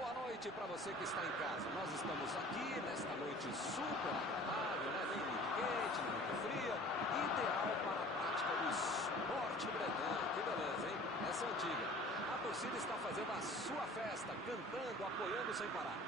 Boa noite para você que está em casa. Nós estamos aqui nesta noite super agradável, né? Nem muito quente, nem muito fria. Ideal para a prática do esporte bretão. Que beleza, hein? Essa é antiga. A torcida está fazendo a sua festa, cantando, apoiando sem parar.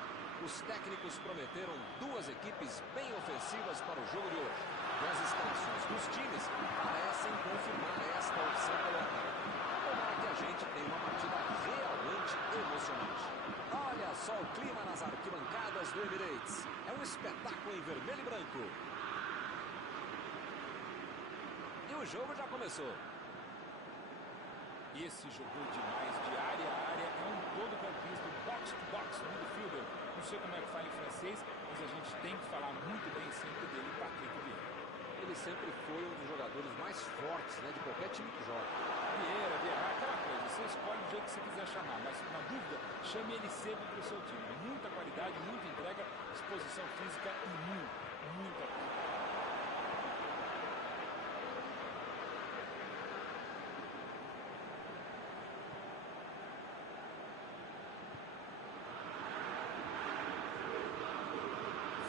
Os técnicos prometeram duas equipes bem ofensivas para o jogo de hoje. E as escalações dos times parecem confirmar esta opção pelo ataque. Tomara que a gente tenha uma partida realmente emocionante. Olha só o clima nas arquibancadas do Emirates. É um espetáculo em vermelho e branco. E o jogo já começou. E esse jogou demais de área a área, é um todo-campista, box to box, no midfielder. Não sei como é que fala em francês, mas a gente tem que falar muito bem sempre dele, Patrick Vieira. Ele sempre foi um dos jogadores mais fortes, né, de qualquer time que joga. Vieira, aquela coisa, você escolhe o jeito que você quiser chamar, mas na dúvida, chame ele sempre para o seu time. Muita qualidade, muita entrega, disposição física e muita qualidade.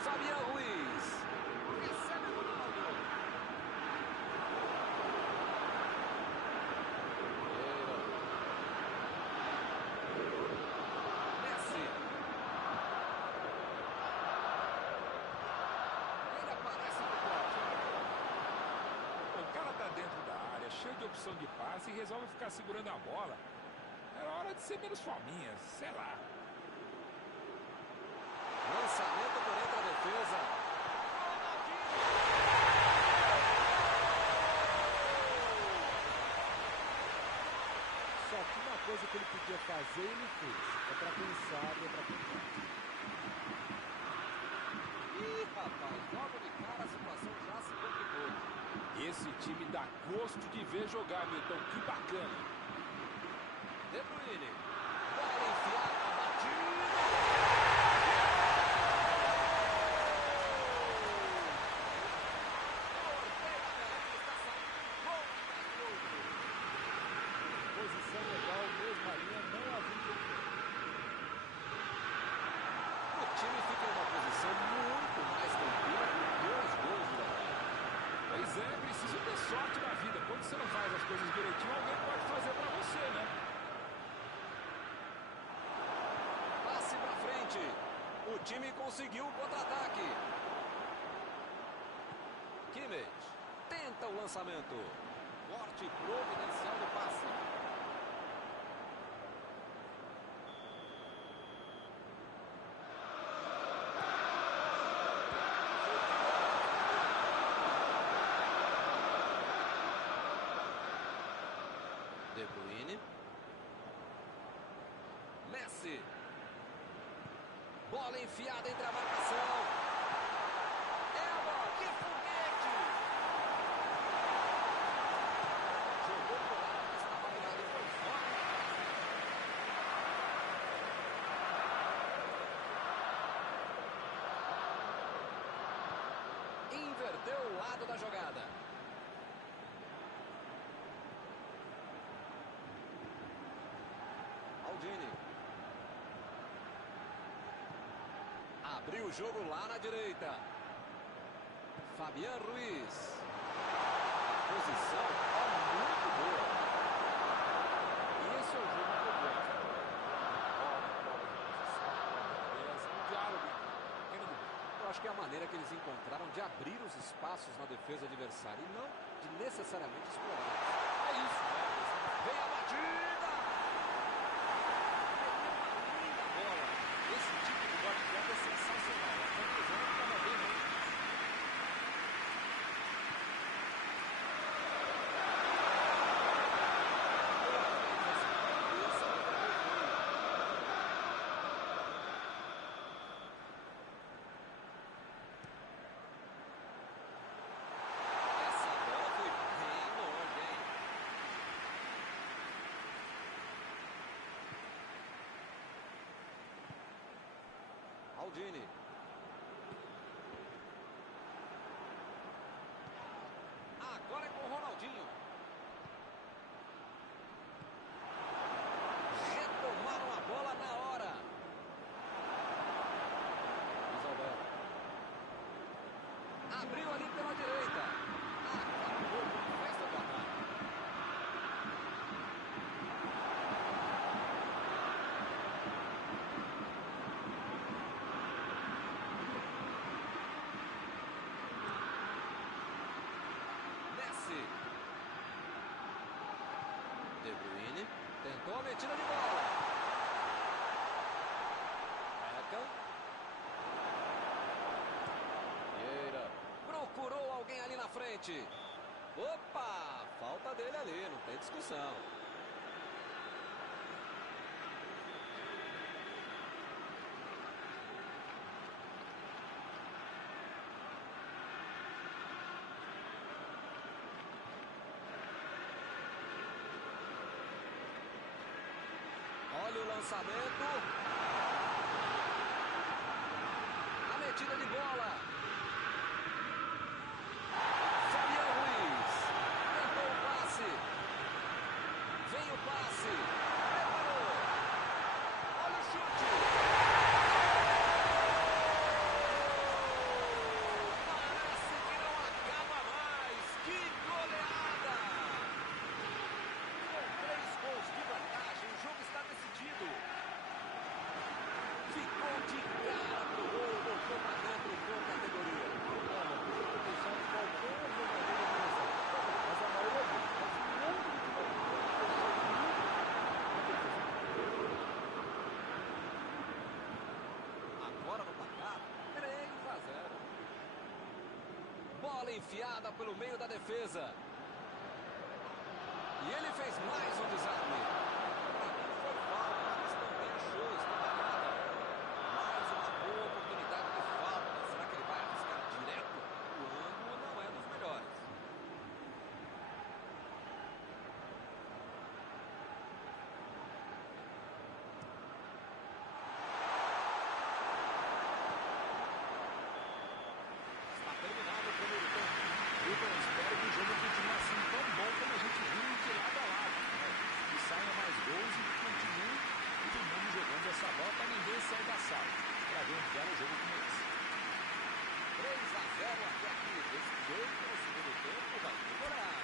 Fabián Ruiz. Recebe o Ronaldo. Messi. Ele aparece no corte. O cara tá dentro da área, cheio de opção de passe e resolve ficar segurando a bola. Era hora de ser menos fominha, sei lá. Lançamento por entre a defesa. Só que uma coisa que ele podia fazer, ele fez. É pra quem sabe, é pra quem pode. Ih, rapaz, logo de cara a situação já se complicou. Esse time dá gosto de ver jogar, Milton. Que bacana. De Bruyne. Bola enfiada, batida. Posição legal, mesmo a linha não havia. O time fica em uma posição muito mais tranquila com 2 gols de vantagem. Pois é, preciso ter sorte na vida. Quando você não faz as coisas direitinho, alguém pode fazer pra você, né? Passe pra frente. O time conseguiu o contra-ataque. Kimmich tenta o lançamento. Corte providencial do passe. De Bruyne. Messi. Bola enfiada entre a marcação. Elba, que foguete! Jogou pro lado, mas estava virado e foi fora. Inverteu o lado da jogada. Maldini. Abriu o jogo lá na direita. Fabián Ruiz. Posição muito boa. E esse é o jogo que eu gosto. Um diálogo. Eu acho que é a maneira que eles encontraram de abrir os espaços na defesa adversária e não de necessariamente explorar. É isso, né? Vem a batida! Uma linda bola. Esse tipo de bola é sensacional. A conclusão estava bem longe. Essa bola foi bem longe, hein? Maldini. Agora é com o Ronaldinho. Retomaram a bola na hora. Tentou a metida de bola. Beckham. Vieira. Procurou alguém ali na frente. Opa! Falta dele ali, não tem discussão. Olha o lançamento. A metida de bola. Fabián Ruiz. Tentou o passe. Vem o passe. Preparou. Olha o chute. Parece que não acaba mais. Que goleada. Com 3 gols de vantagem, o jogo está decidido. Ficou de cara pro gol, botou pra dentro com categoria. Olha, podia ter deixado qualquer jogador da direção. Mas a maioria deles faz um monte de Agora no placar, 3-0. Bola enfiada pelo meio da defesa. E ele fez mais um desarme. Pra mim foi falta, mas também achou, está marcada. Mais uma boa oportunidade de falta. Será que ele vai arriscar direto? O ângulo não é dos melhores. Está terminado o primeiro tempo. Eu espero que o jogo continue assim tão bom como a gente viu de lado a lado, né? Que saia mais gols e que continue todo mundo jogando essa bola para ninguém sair da sala. Para ver um belo jogo como esse. 3-0 até aqui. Desse jeito, no segundo tempo, vai ter goleada.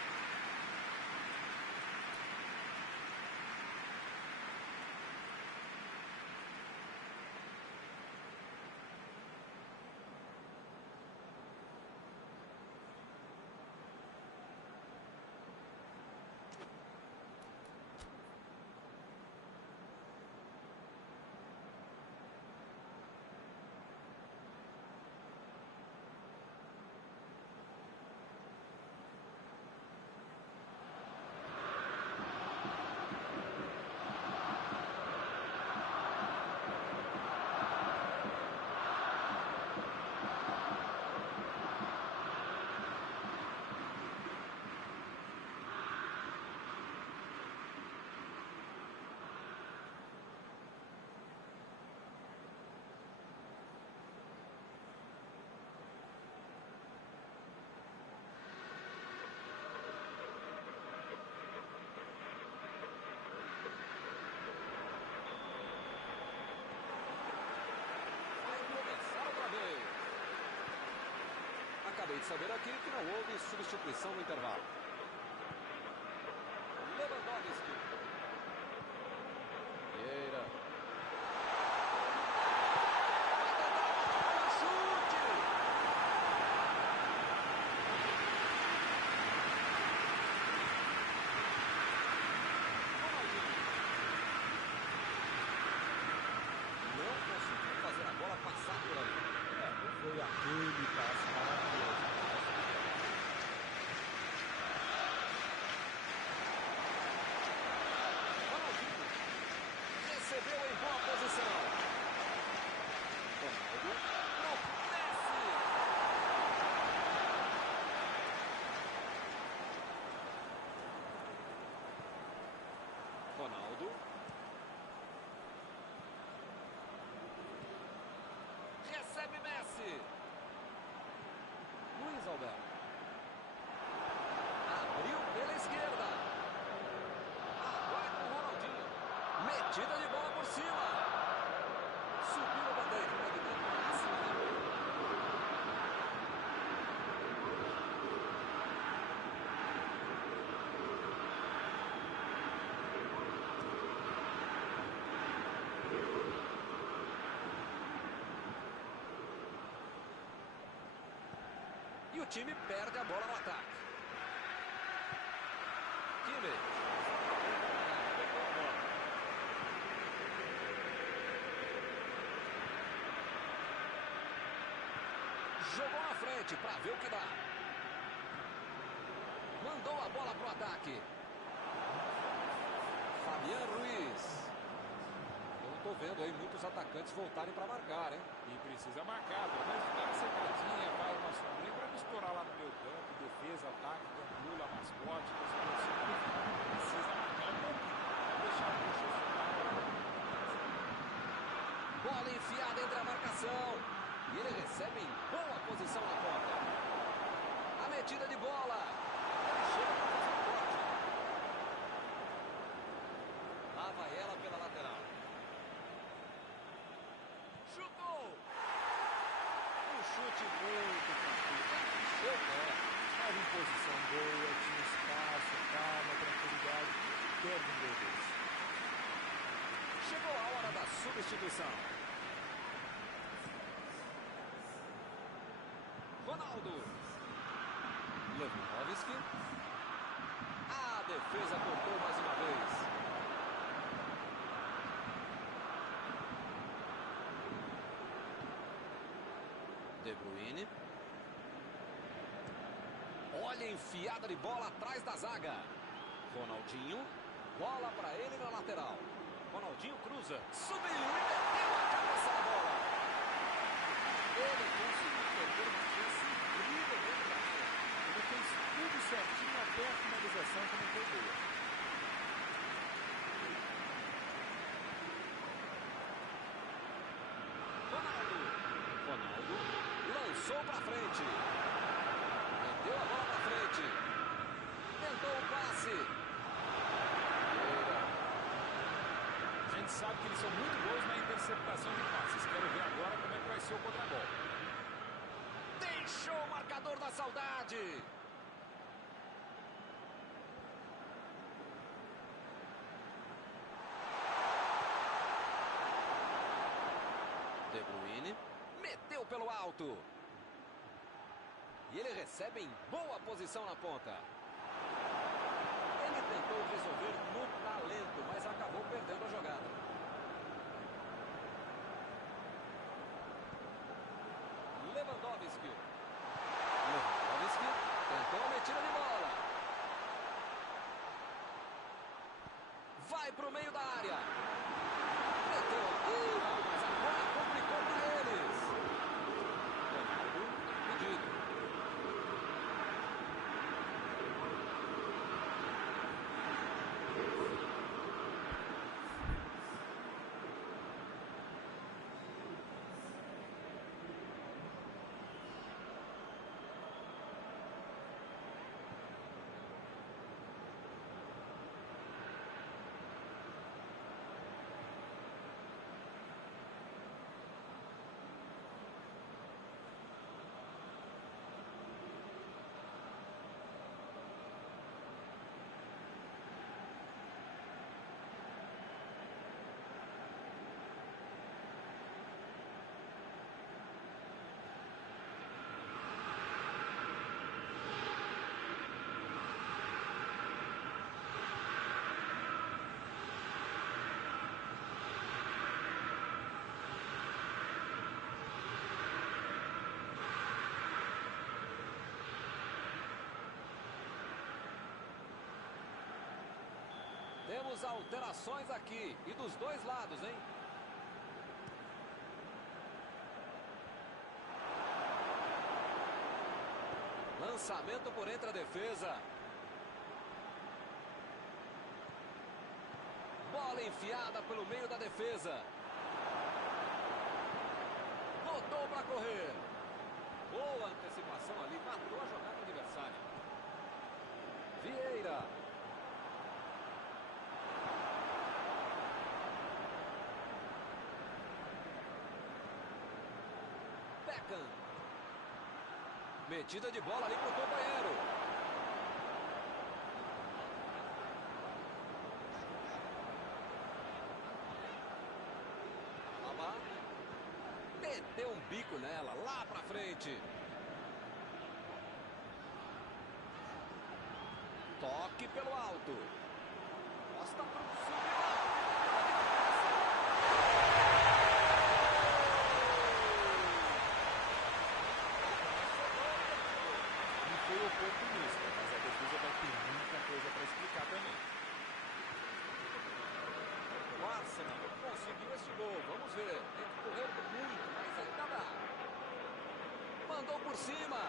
Vai começar outra vez. Acabei de saber aqui que não houve substituição no intervalo. Lewandowski. Vieira. Vai tentar o chute. Ronaldinho. Não conseguiu fazer a bola passar por ali. não foi aquele passe maravilhoso. Ronaldinho recebeu em boa posição. Ronaldo pro Messi. Ronaldo. Recebe Messi. Luiz Alberto. Abriu pela esquerda. Agora é com o Ronaldinho. Metida de bola por cima. Subiu a bandeira. Pode tentar acima da bola. E o time perde a bola no ataque. Kimmich. Pegou a bola. Jogou na frente para ver o que dá. Mandou a bola pro ataque. Fabián Ruiz. Eu não tô vendo aí muitos atacantes voltarem para marcar, hein? E precisa marcar, pelo menos dá uma secadinha, vai uma sombrinha para misturar lá no meio campo, defesa, ataque, gandula, mascote, precisa marcar um pouquinho, não deixar o bicho ficar. Bola enfiada entre a marcação. E ele recebe em boa posição na ponta. A metida de bola. Ele chega para fazer o corte. Lá vai ela pela lateral. Chutou! Um chute muito tranquilo. Encheu o pé. Estava em posição boa, tinha espaço, calma, tranquilidade. Perde um gol desse. Chegou a hora da substituição. Ronaldo. Lewandowski. A defesa cortou mais uma vez. De Bruyne. Olha a enfiada de bola atrás da zaga. Ronaldinho. Bola para ele na lateral. Ronaldinho cruza. Subiu e meteu a cabeça na bola. Ele conseguiu perder uma chance incrível dentro da área. Ele fez tudo certinho até a finalização que não foi boa. Ronaldo lançou para frente. Meteu a bola para frente. Tentou o passe. A gente sabe que eles são muito bons na interceptação de passes. Quero ver agora como é que vai ser o contragolpe. Deixou o marcador da saudade. De Bruyne meteu pelo alto. E ele recebe em boa posição na ponta. Ele tentou resolver no talento, mas acabou perdendo a jogada. Lewandowski. Lewandowski tentou a metida de bola. Vai pro meio da área. Meteu. Mas agora complicou para eles. Ronaldo impedido. Temos alterações aqui. E dos dois lados, hein? Lançamento por entre a defesa. Bola enfiada pelo meio da defesa. Botou para correr. Boa antecipação ali. Matou a jogada adversária. Vieira. Beckham. Metida de bola ali pro companheiro. Alaba. Meteu um bico nela, lá pra frente. Toque pelo alto. Costa pro subir. ver. Tem que correr muito, mas ainda dá. Mandou por cima.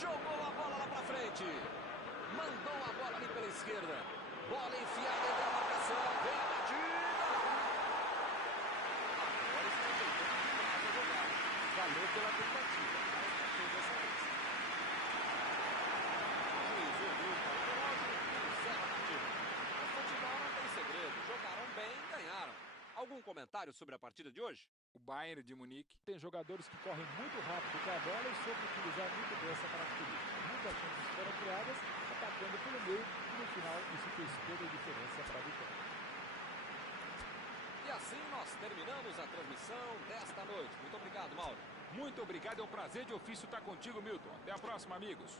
Jogou a bola lá pra frente. Mandou a bola ali pela esquerda. Bola enfiada entre a marcação. Vem a batida. Agora está tentando demais a jogada. Valeu pela tentativa, mas não foi dessa vez. O juiz ouviu para o relógio e encerra a partida. No futebol não tem segredo. Jogaram bem e ganharam. Algum comentário sobre a partida de hoje? O Bayern de Munique Tem jogadores que correm muito rápido com a bola e soube utilizar muito bem essa característica. Muitas chances foram criadas, atacando pelo meio e no final isso fez toda a diferença para a vitória. E assim nós terminamos a transmissão desta noite. Muito obrigado, Mauro. Muito obrigado, é um prazer de ofício estar contigo, Milton. Até a próxima, amigos.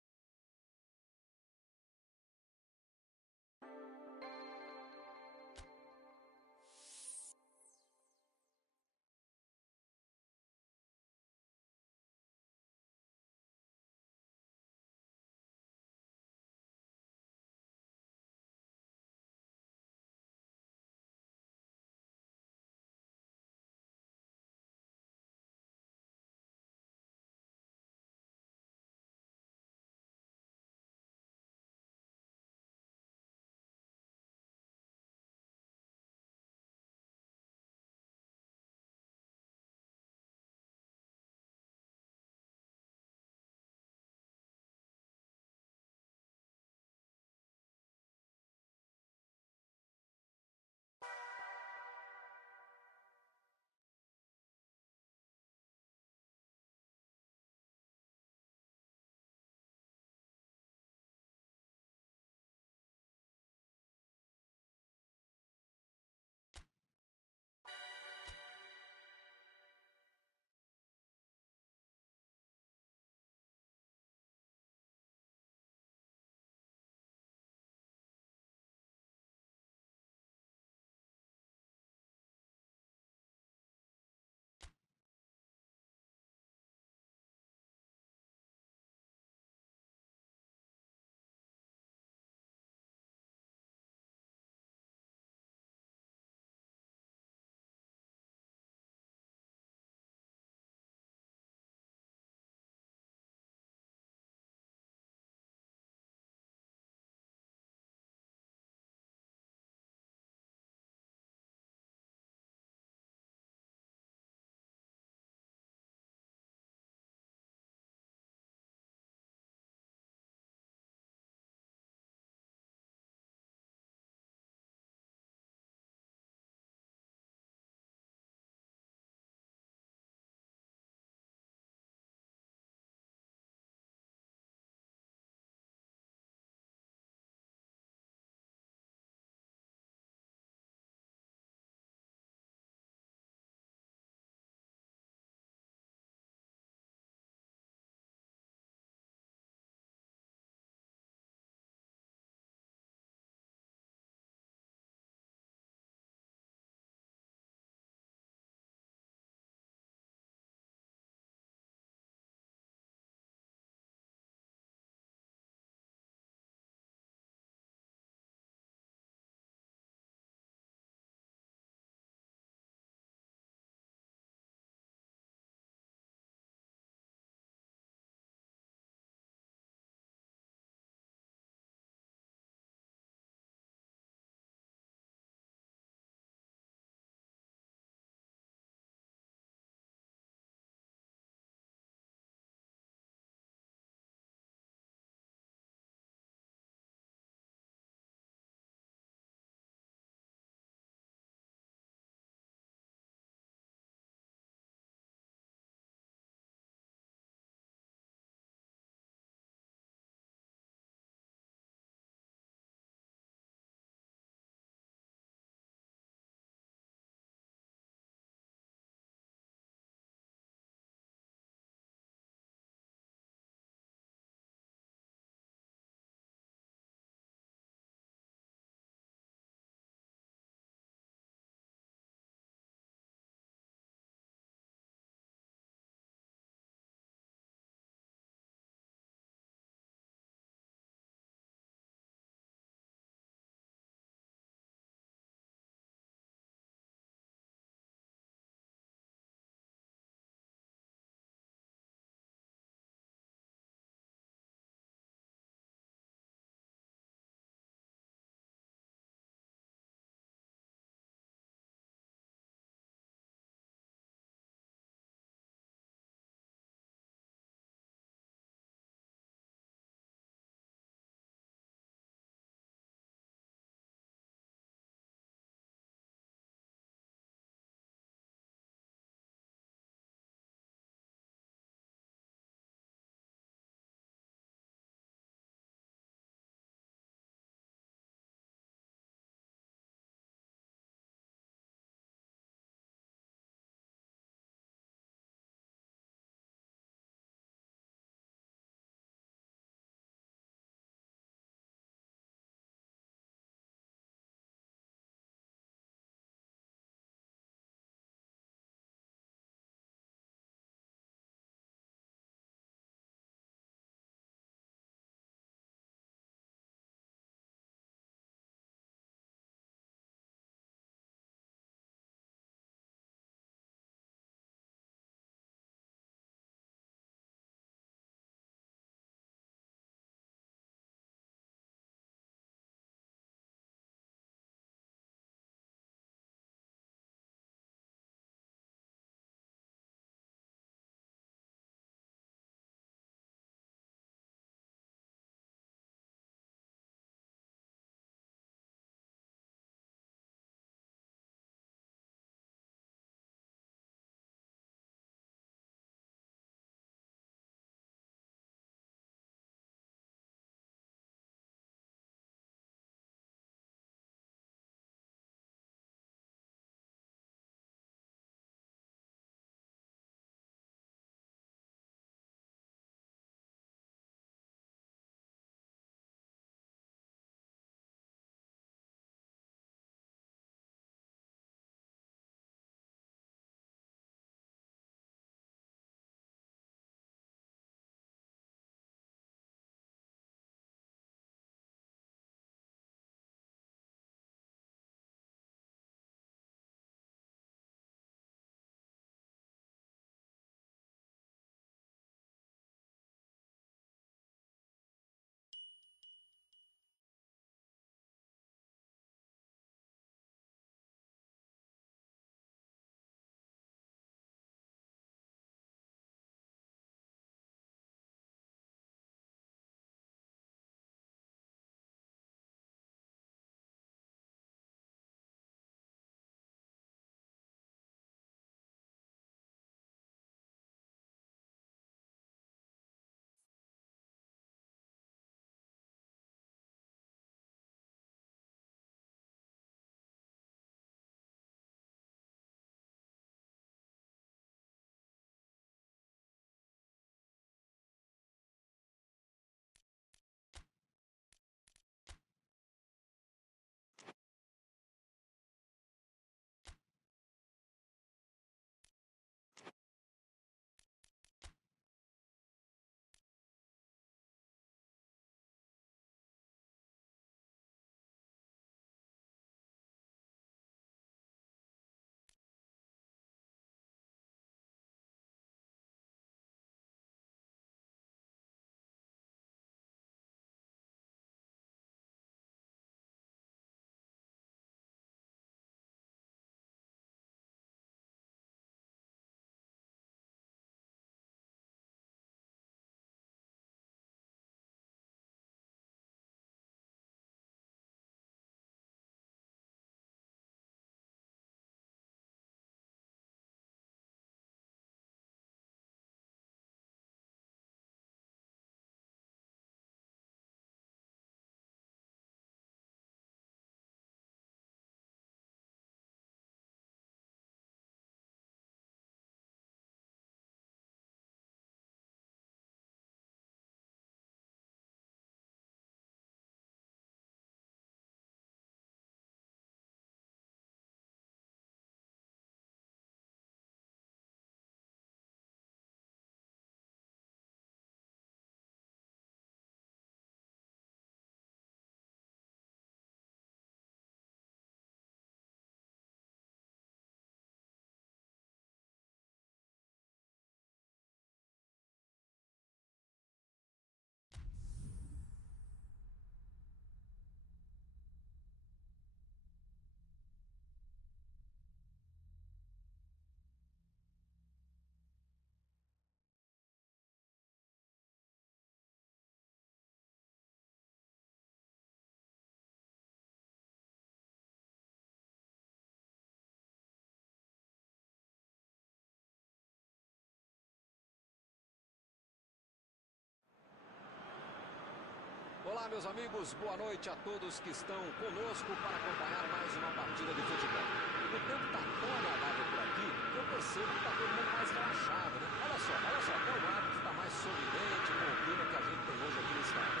Olá, meus amigos, boa noite a todos que estão conosco para acompanhar mais uma partida de futebol. O tempo está tão agradável por aqui que eu percebo que está todo mundo mais relaxado, né? Olha só, até o árbitro está mais sorridente com o clima que a gente tem hoje aqui no estádio.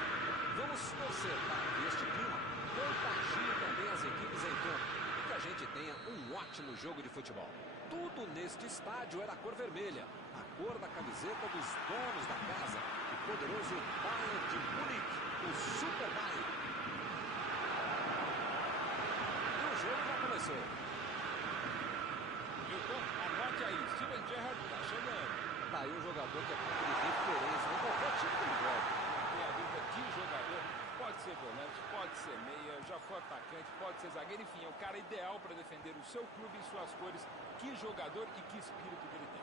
Vamos torcer para que este clima contagie também as equipes em campo e que a gente tenha um ótimo jogo de futebol. Tudo neste estádio é da cor vermelha, a cor da camiseta dos donos da casa, o poderoso Bayern de Munique, o Super Bayern. E o jogo já começou. Milton, anote aí, Steven Gerrard está chegando. Tá aí um jogador que é ponto de referência em qualquer time que ele joga. Não tem a dúvida de jogador, pode ser volante, pode ser meia, já foi atacante, pode ser zagueiro, enfim, é o cara ideal para defender o seu clube e suas cores. Que jogador e que espírito que ele tem.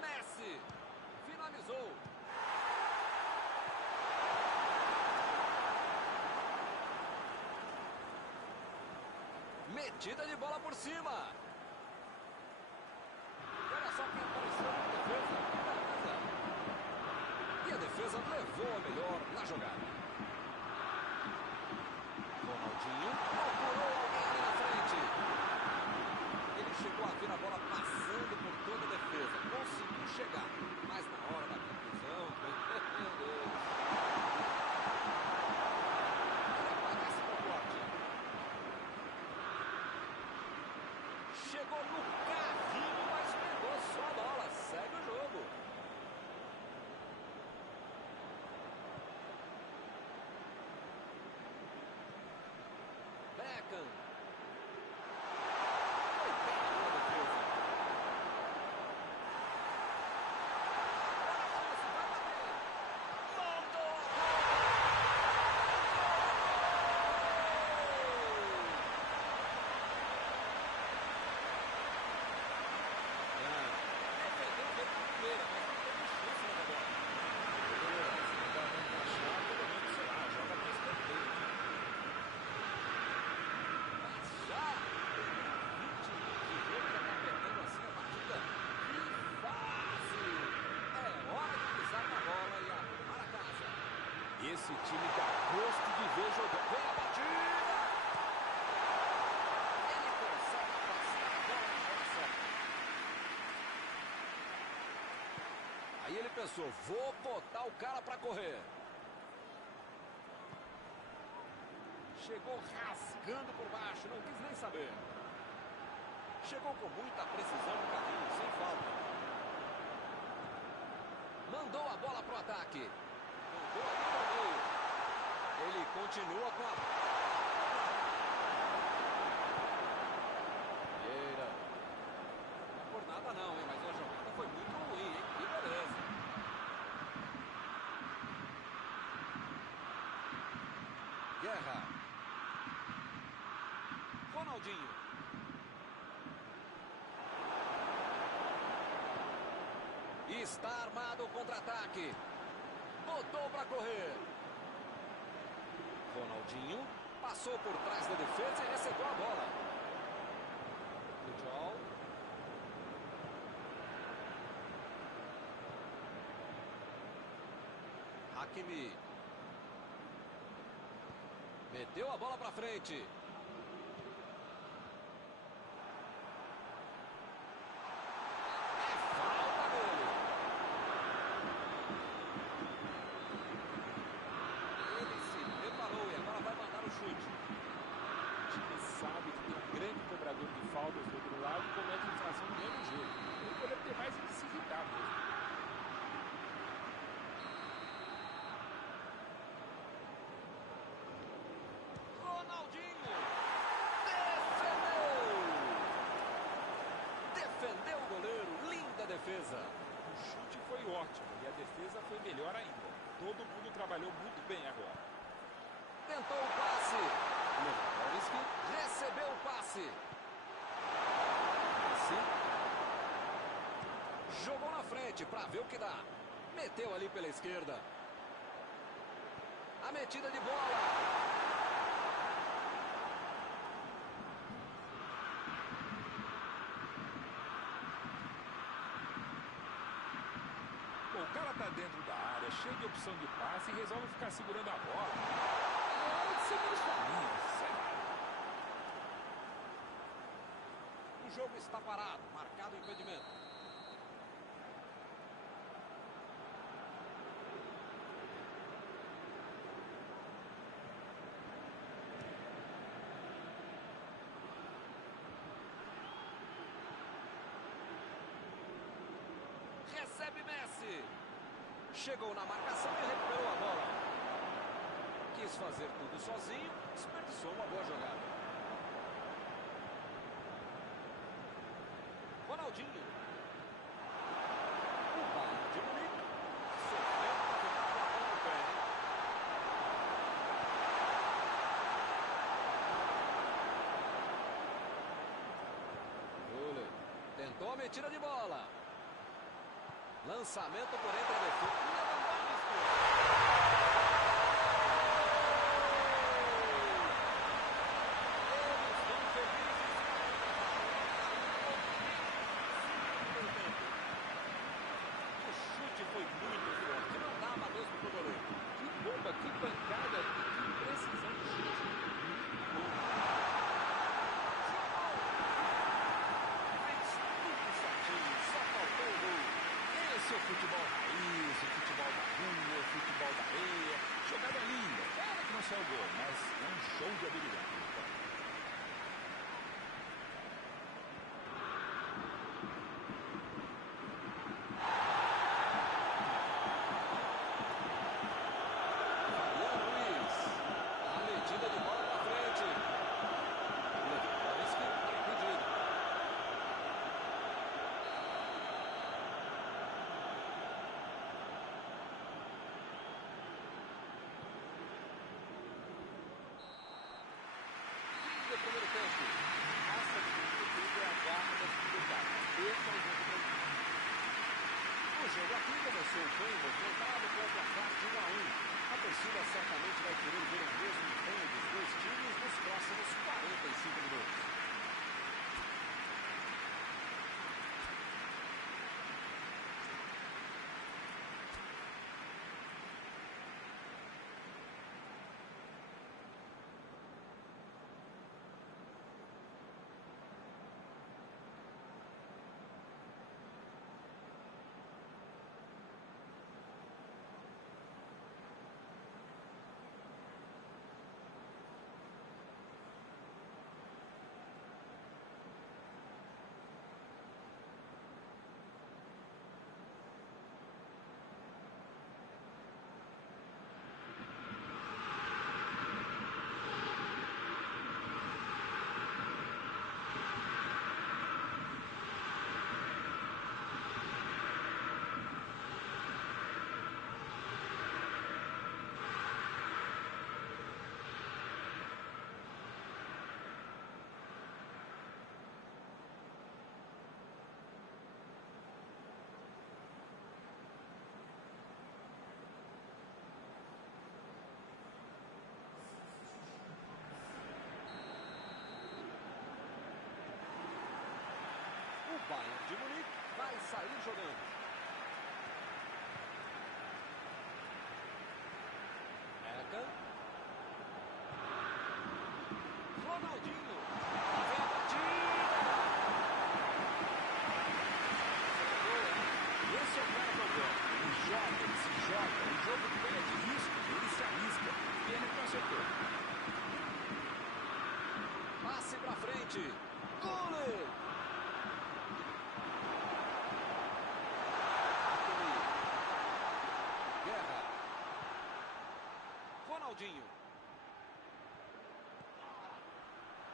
Messi finalizou. Metida de bola por cima. Olha só quem apareceu na defesa. E a defesa levou a melhor na jogada. Ronaldinho procurou alguém ali na frente. Ele chegou a ver a bola passando por toda a defesa. Conseguiu chegar, mas na hora da conclusão, meu Deus. Prepara esse pacote. Chegou no carrinho, mas pegou só a bola. Segue o jogo. Beckham. Foi bem na defesa. Olha a chance, vai bater. Mandou a defendeu bem na primeira, mas não teve chance na bola. Se não dá muito encaixar, pelo menos, sei lá, joga para escanteio. Mas já tem 20 minutos de jogo, já está perdendo assim a partida. Que fase! É hora de pisar na bola e arrumar a casa. Esse time dá gosto de ver jogando. Vem a batida! Ele consegue passar a bola na hora certa. Aí ele pensou, vou botar o cara para correr. Chegou rasgando por baixo, não quis nem saber. Chegou com muita precisão no carrinho, sem falta. Mandou a bola pro ataque. Mandou ali pro meio. Ele continua com a bola. Vieira. Não é por nada não, hein? Mas a jogada foi muito ruim, hein? Que beleza. Guerra. Ronaldinho. Está armado o contra-ataque. Botou para correr. Ronaldinho passou por trás da defesa e recebeu a bola. Pujol. Hakimi. Meteu a bola para frente. Sabe que tem um grande cobrador de faltas do outro lado e comete infração no mesmo jogo. Ele poderia ter mais que se irritar mesmo. Ronaldinho defendeu! Defendeu o goleiro, linda defesa. O chute foi ótimo e a defesa foi melhor ainda. Todo mundo trabalhou muito bem agora. Tentou o passe. Lewandowski recebeu o passe. Jogou na frente para ver o que dá. Meteu ali pela esquerda. A metida de bola. Bom, o cara tá dentro da é cheio de opção de passe e resolve ficar segurando a bola. É hora de seguir sua linha, sei lá. O jogo está parado, marcado o impedimento. Recebe Messi. Chegou na marcação e recuperou a bola. Quis fazer tudo sozinho, desperdiçou uma boa jogada. Ronaldinho. O Bayern de Munique sofreu para ficar com a bola no pé. Müller tentou a metida de bola. Lançamento por entre a defesa. Eles vão felizes para o chute foi muito forte. Não dava mesmo pro goleiro. Que bomba, que pancada, que precisão de chute. Muito bom. Fez tudo certinho, só faltou o gol. Esse é o futebol raiz, o futebol da rua, o futebol da areia. Jogada linda. Pena que não saiu gol, mas é um show de habilidade. Fabiano Ruiz. A metida de bola pra frente. Lewandowski tá impedido. Fim do primeiro tempo. Raça de tudo é a guarda das dificuldades. Esse é o jogo do O jogo aqui começou bem movimentado com o placar de 1-1. A torcida certamente vai querer ver o mesmo empenho dos dois times nos próximos 45 minutos. O Bayern de Munique vai sair jogando. Ekan. Ronaldinho. Lá vem a batida. Esse é o cara que eu gosto. Ele joga, ele se joga. O jogo pede risco, ele se arrisca. Pena que não acertou. Passe pra frente. Gole. Guerra. Ronaldinho.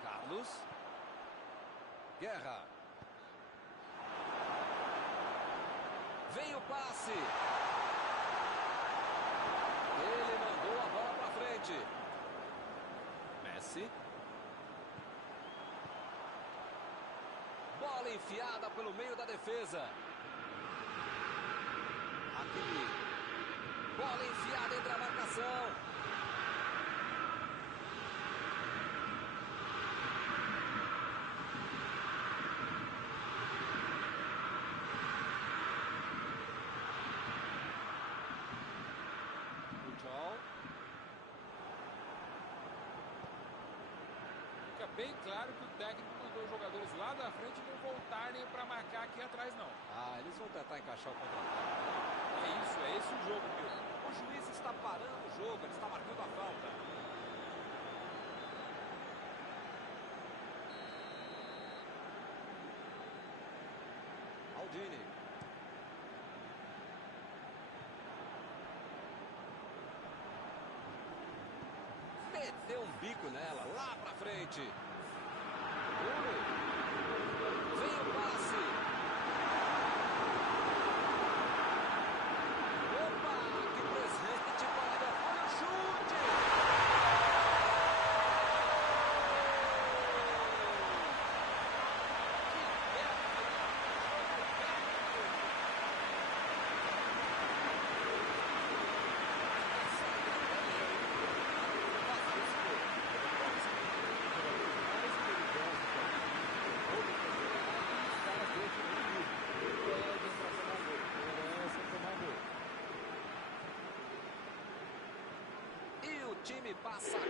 Carlos. Guerra. Vem o passe. Ele mandou a bola pra frente. Messi. Bola enfiada pelo meio da defesa. Hakimi. Bola enfiada entre a marcação. bem claro que o técnico mandou os jogadores lá da frente não voltarem para marcar aqui atrás, não. Ah, eles vão tentar encaixar o contra-ataque. É esse o jogo mesmo. O juiz está parando o jogo, ele está marcando a falta. Maldini. Meteu um bico nela, lá pra frente. Vem o passe. Opa, que presente para ele. Olha o chute. E o time passa a corda.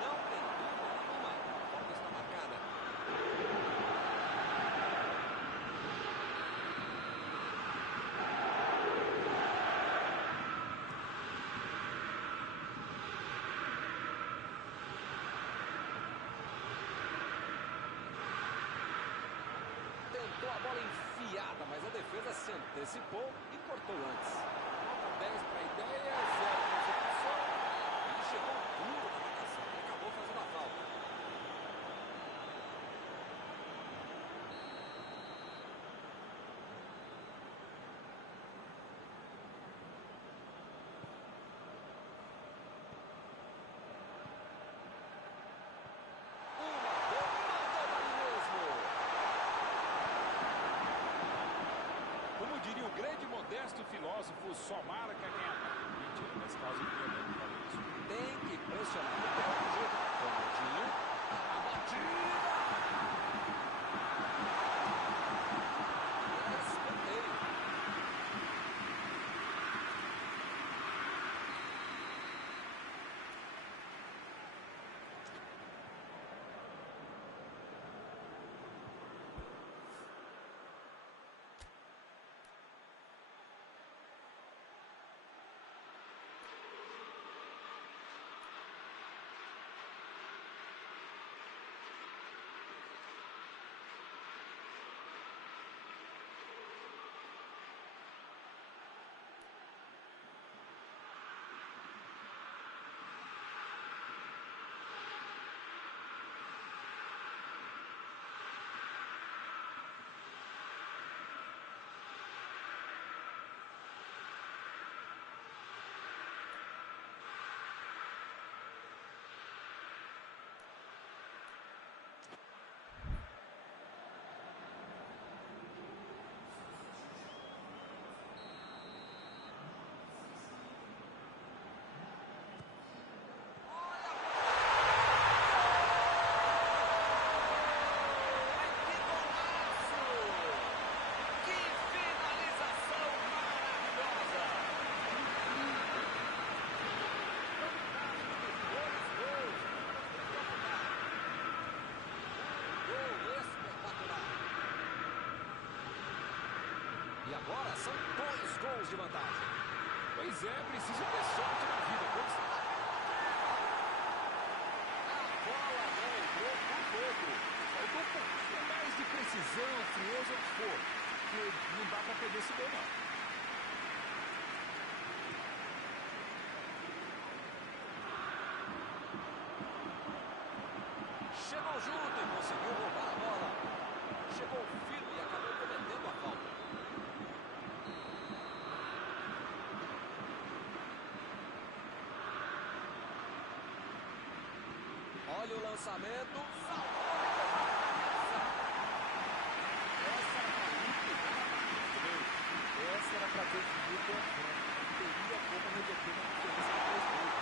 Não tem dúvida nenhuma. A falta está marcada. Tentou a bola enfiada, mas a defesa se antecipou e cortou antes. Nota 10 para a ideia, 0 para a execução. E chegou duro na marcação e acabou fazendo a falta. Uma boa, mandou ali mesmo. Como diria o grande e modesto filósofo, só marca quem ataca. Mentira, nesse caso eu não falei isso. Tem que pressionar no pé do jogo. Ronaldinho. A batida. Escanteio. Agora são 2 gols de vantagem. Pois é, preciso ter sorte na vida. A bola não entrou por pouco. Faltou um pouquinho mais de precisão, frieza ou o que for. Porque não dá para perder esse gol, não. Chegou junto e conseguiu roubar a bola. Chegou firme e acabou cometendo a falta. Olha o lançamento. Salvou de cabeça. Essa era para definir com a frente. Teria como reverter uma diferença de 3 gols.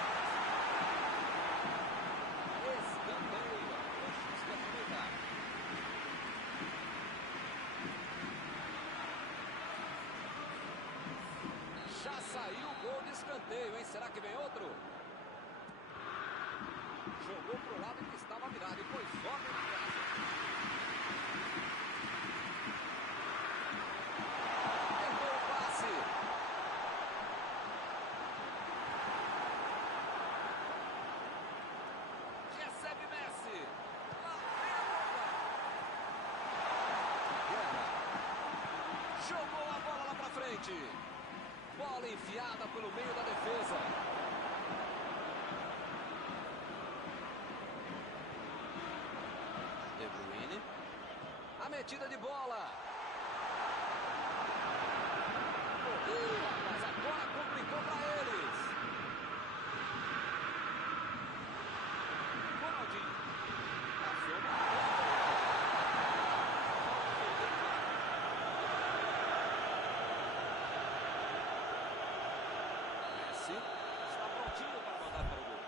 Escanteio. Com chance de aproveitar. Já saiu o gol de escanteio, hein? Será que vem outro? jogou pro lado que estava virado e pôs ordem na casa. Tentou o passe. Recebe Messi. Lá vem a bola. Guerra. Jogou a bola lá pra frente. Bola enfiada pelo meio da defesa. De Bruyne. A metida de bola. Mas agora complicou para eles. Ronaldinho. Passou na Messi está prontinho para mandar para o gol.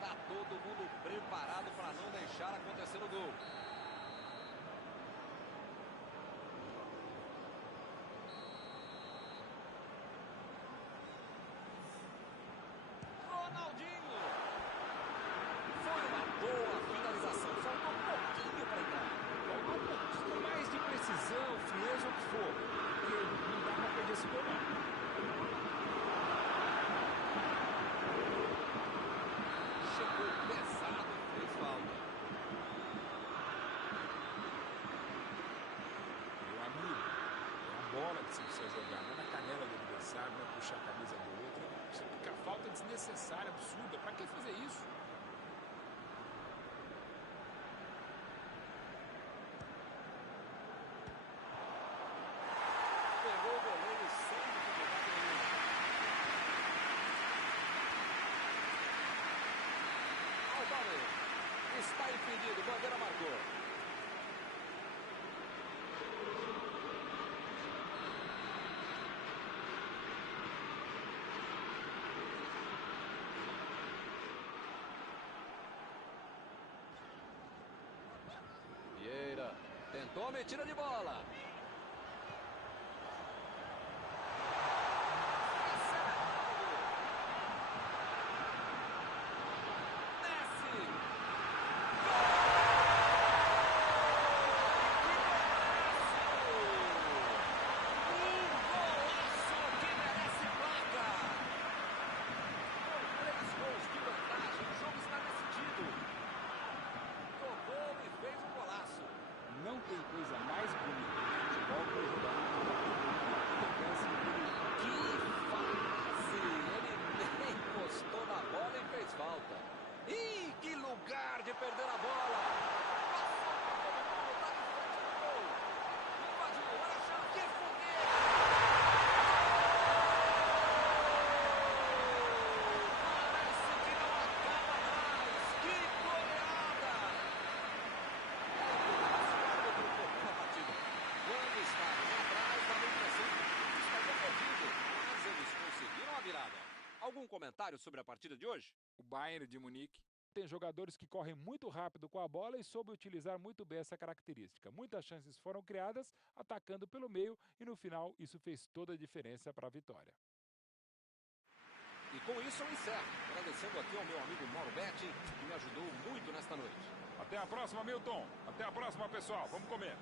Tá todo mundo preparado para não deixar acontecer o gol. Ronaldinho. Foi uma boa finalização. Faltou um pouquinho para entrar. Faltou um pouquinho mais de precisão, frieza, o que for. Porque não dá para perder esse gol, não. Chegou pesado e fez falta. Meu amigo, é a bola que você precisa jogar, não é na canela do adversário, não é puxar a camisa do outro. Isso fica falta desnecessária, absurda. Pra que fazer isso? Pegou o goleiro sem dificuldade nenhuma. Alvaro está impedido, bandeira marcou. Vieira tentou a metida de bola. Messi. Golaço que merece placa. Com 3 gols de vantagem, o jogo está decidido. Tocou e fez um golaço. Não tem coisa mais bonita no futebol que o jogador Que fase! Ele nem encostou na bola e fez falta. Ih, que lugar de perder a bola! Passou por todo mundo, tá de frente do gol. Invadiu, olha a chance, que fogueira! Parece que não acaba mais. Que goleada! Quando estavam atrás, dava a impressão que tudo estaria perdido. Mas eles conseguiram a virada. Algum comentário sobre a partida de hoje? O Bayern de Munique tem jogadores que correm muito rápido com a bola e soube utilizar muito bem essa característica. Muitas chances foram criadas atacando pelo meio e no final isso fez toda a diferença para a vitória. E com isso eu encerro. Agradecendo aqui ao meu amigo Mauro Betti, que me ajudou muito nesta noite. Até a próxima, Milton. Até a próxima, pessoal. Vamos comer.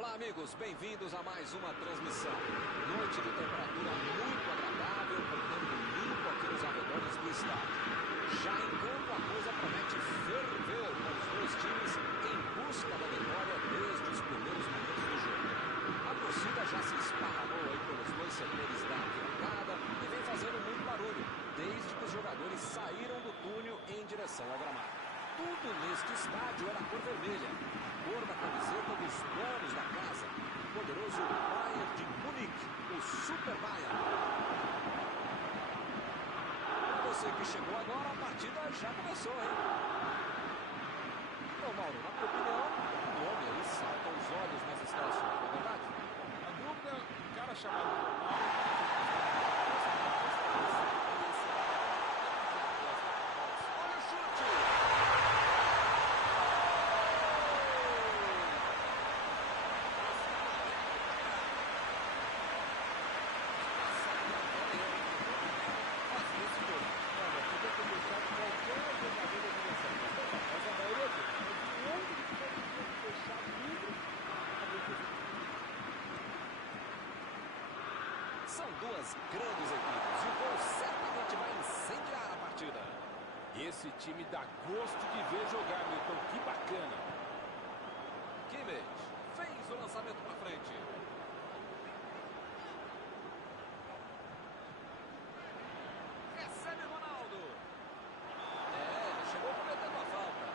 Olá, amigos, bem-vindos a mais uma transmissão. Noite de temperatura muito agradável, portanto limpo aqui nos arredores do estádio. Já em campo a coisa promete ferver com os dois times em busca da vitória desde os primeiros momentos do jogo. A torcida já se esparramou aí pelos dois setores da arquibancada e vem fazendo muito barulho, desde que os jogadores saíram do túnel em direção ao gramado. Tudo neste estádio era cor vermelha, cor da camiseta dos donos da casa, o poderoso Bayern de Munique, o Super Bayern. Para você que chegou agora, a partida já começou, hein? Então, Mauro, na tua opinião, o nome aí salta aos olhos nessa situação, não é verdade? A dúvida, um cara chamado Ronaldo. Olha o chute! São duas grandes equipes e o gol certamente vai incendiar a partida. Esse time dá gosto de ver jogar, Milton. Que bacana. Kimmich fez o lançamento para frente. Recebe Ronaldo. Ele chegou cometendo a falta.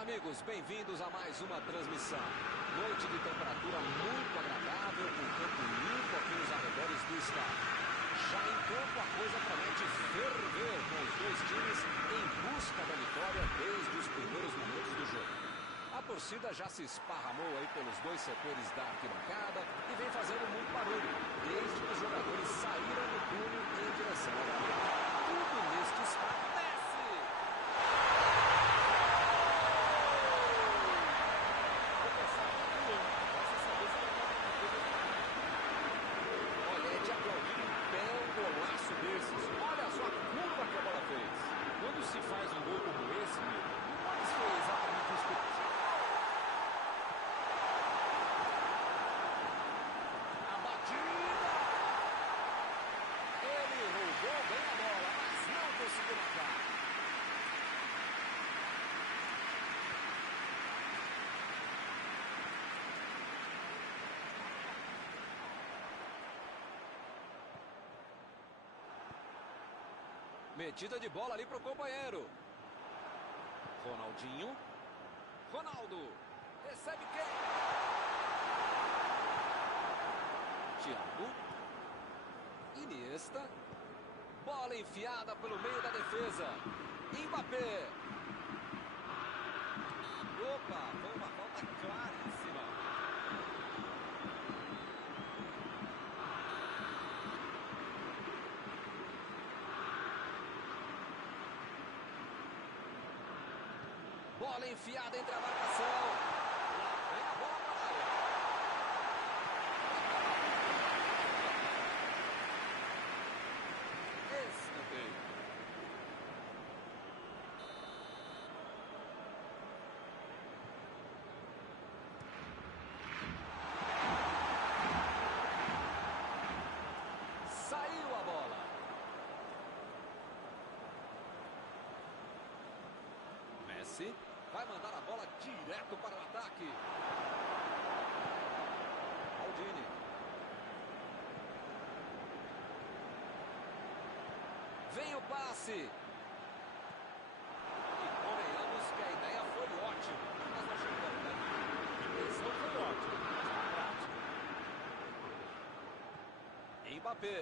Olá, amigos, bem-vindos a mais uma transmissão. Noite de temperatura muito agradável, com o campo limpo aqui nos arredores do estádio. Já em campo, a coisa promete ferver, com os dois times em busca da vitória desde os primeiros momentos do jogo. A torcida já se esparramou aí pelos dois setores da arquibancada e vem fazendo muito barulho, desde que os jogadores saíram do túnel em direção ao gramado. Tudo neste estádio. Olha só a curva que a bola fez. Quando se faz um gol como esse, mas foi exatamente isso que eu fiz. A batida! Ele roubou bem a bola, mas não conseguiu marcar. Metida de bola ali para o companheiro. Ronaldinho. Ronaldo. Recebe quem? Thiago. Iniesta. Bola enfiada pelo meio da defesa. Mbappé. Opa, foi uma falta claríssima. Bola enfiada entre a marcação. Lá vem a bola para a área. Escanteio. Saiu a bola. Messi. Vai mandar a bola direto para o ataque. Maldini. Vem o passe. E convenhamos que a ideia foi ótima. Mas não chegou, né? A impressão foi ótima, mas na prática. Mbappé.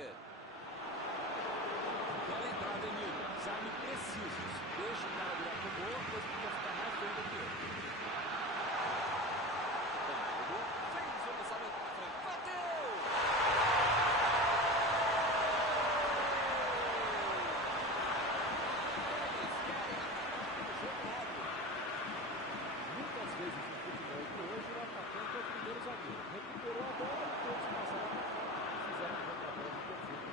Bela entrada, Emílio. Desarme preciso. Deixa o cara virar pro gol, a coisa podia ficar mais feia do que eu. Ronaldo fez o lançamento para frente. Bateu! Eles querem acabar com o jogo logo. Muitas vezes no futebol de hoje o atacante é o primeiro zagueiro. Recuperou a bola e todos passaram a marcar e fizeram um jogo da bola de perfeito.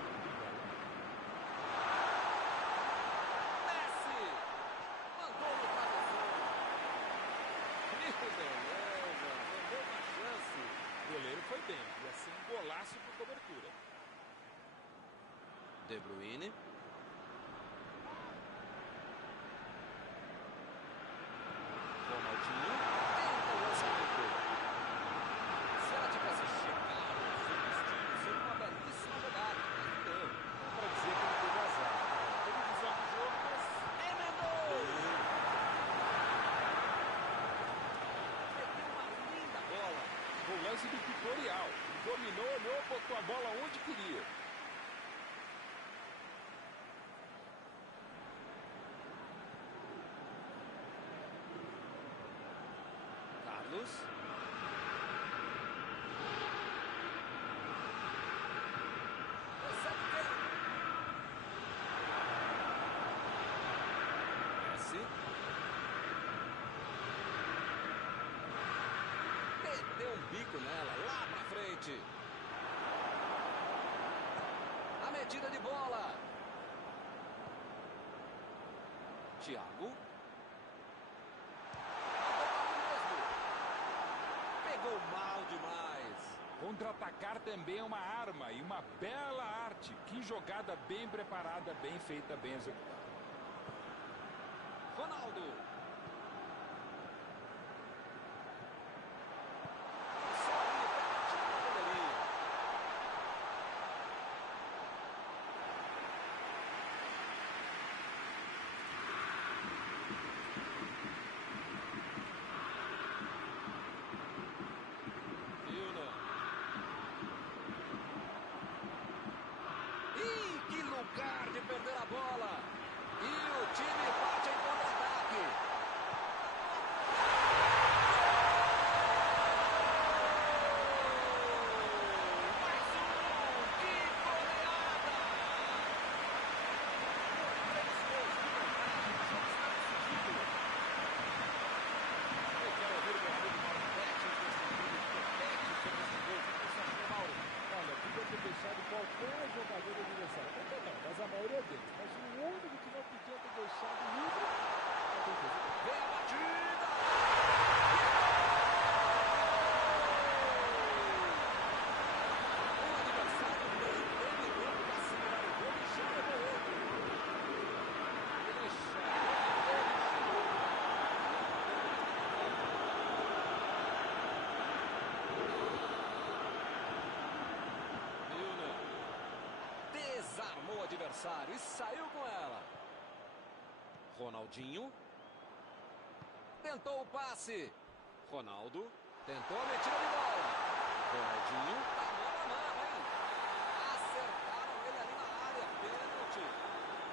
Messi! Mandou no travessão. Que beleza! Mandou uma chance. O goleiro foi bem. Ia ser um golaço por cobertura. De Bruyne. Ronaldinho. Tenta o lançamento. Se ela tivesse chegado no seu destino, seria uma belíssima jogada. Mas não deu. Para dizer que ele teve azar. Teve visão do jogo, mas Emendou! Meteu uma linda bola. o lance do tutorial. Dominou, olhou, botou a bola onde queria. Carlos. Recebe quem? Messi. Meteu um bico nela, lá pra frente. A metida de bola. Thiago. Pegou mal demais. Contra-atacar também é uma arma e uma bela arte. Que jogada bem preparada, bem feita, bem executada. Ronaldo. Só ali, pertinho da bandeirinha. arriscar de perder a bola. E o time parte em contra-ataque. Qualquer jogador adversário, qualquer não, mas a maioria deles. Mas o único que não podia ter deixado livre é quem fez. Vem a batida! O adversário nem teve tempo para segurar o gol e já levou outro. Ele desarmou o adversário e saiu com ela. Ronaldinho. Tentou o passe. Ronaldo. Tentou a metida de bola. Ronaldinho. Tá mano a mano, hein? Acertaram ele ali na área. Pênalti.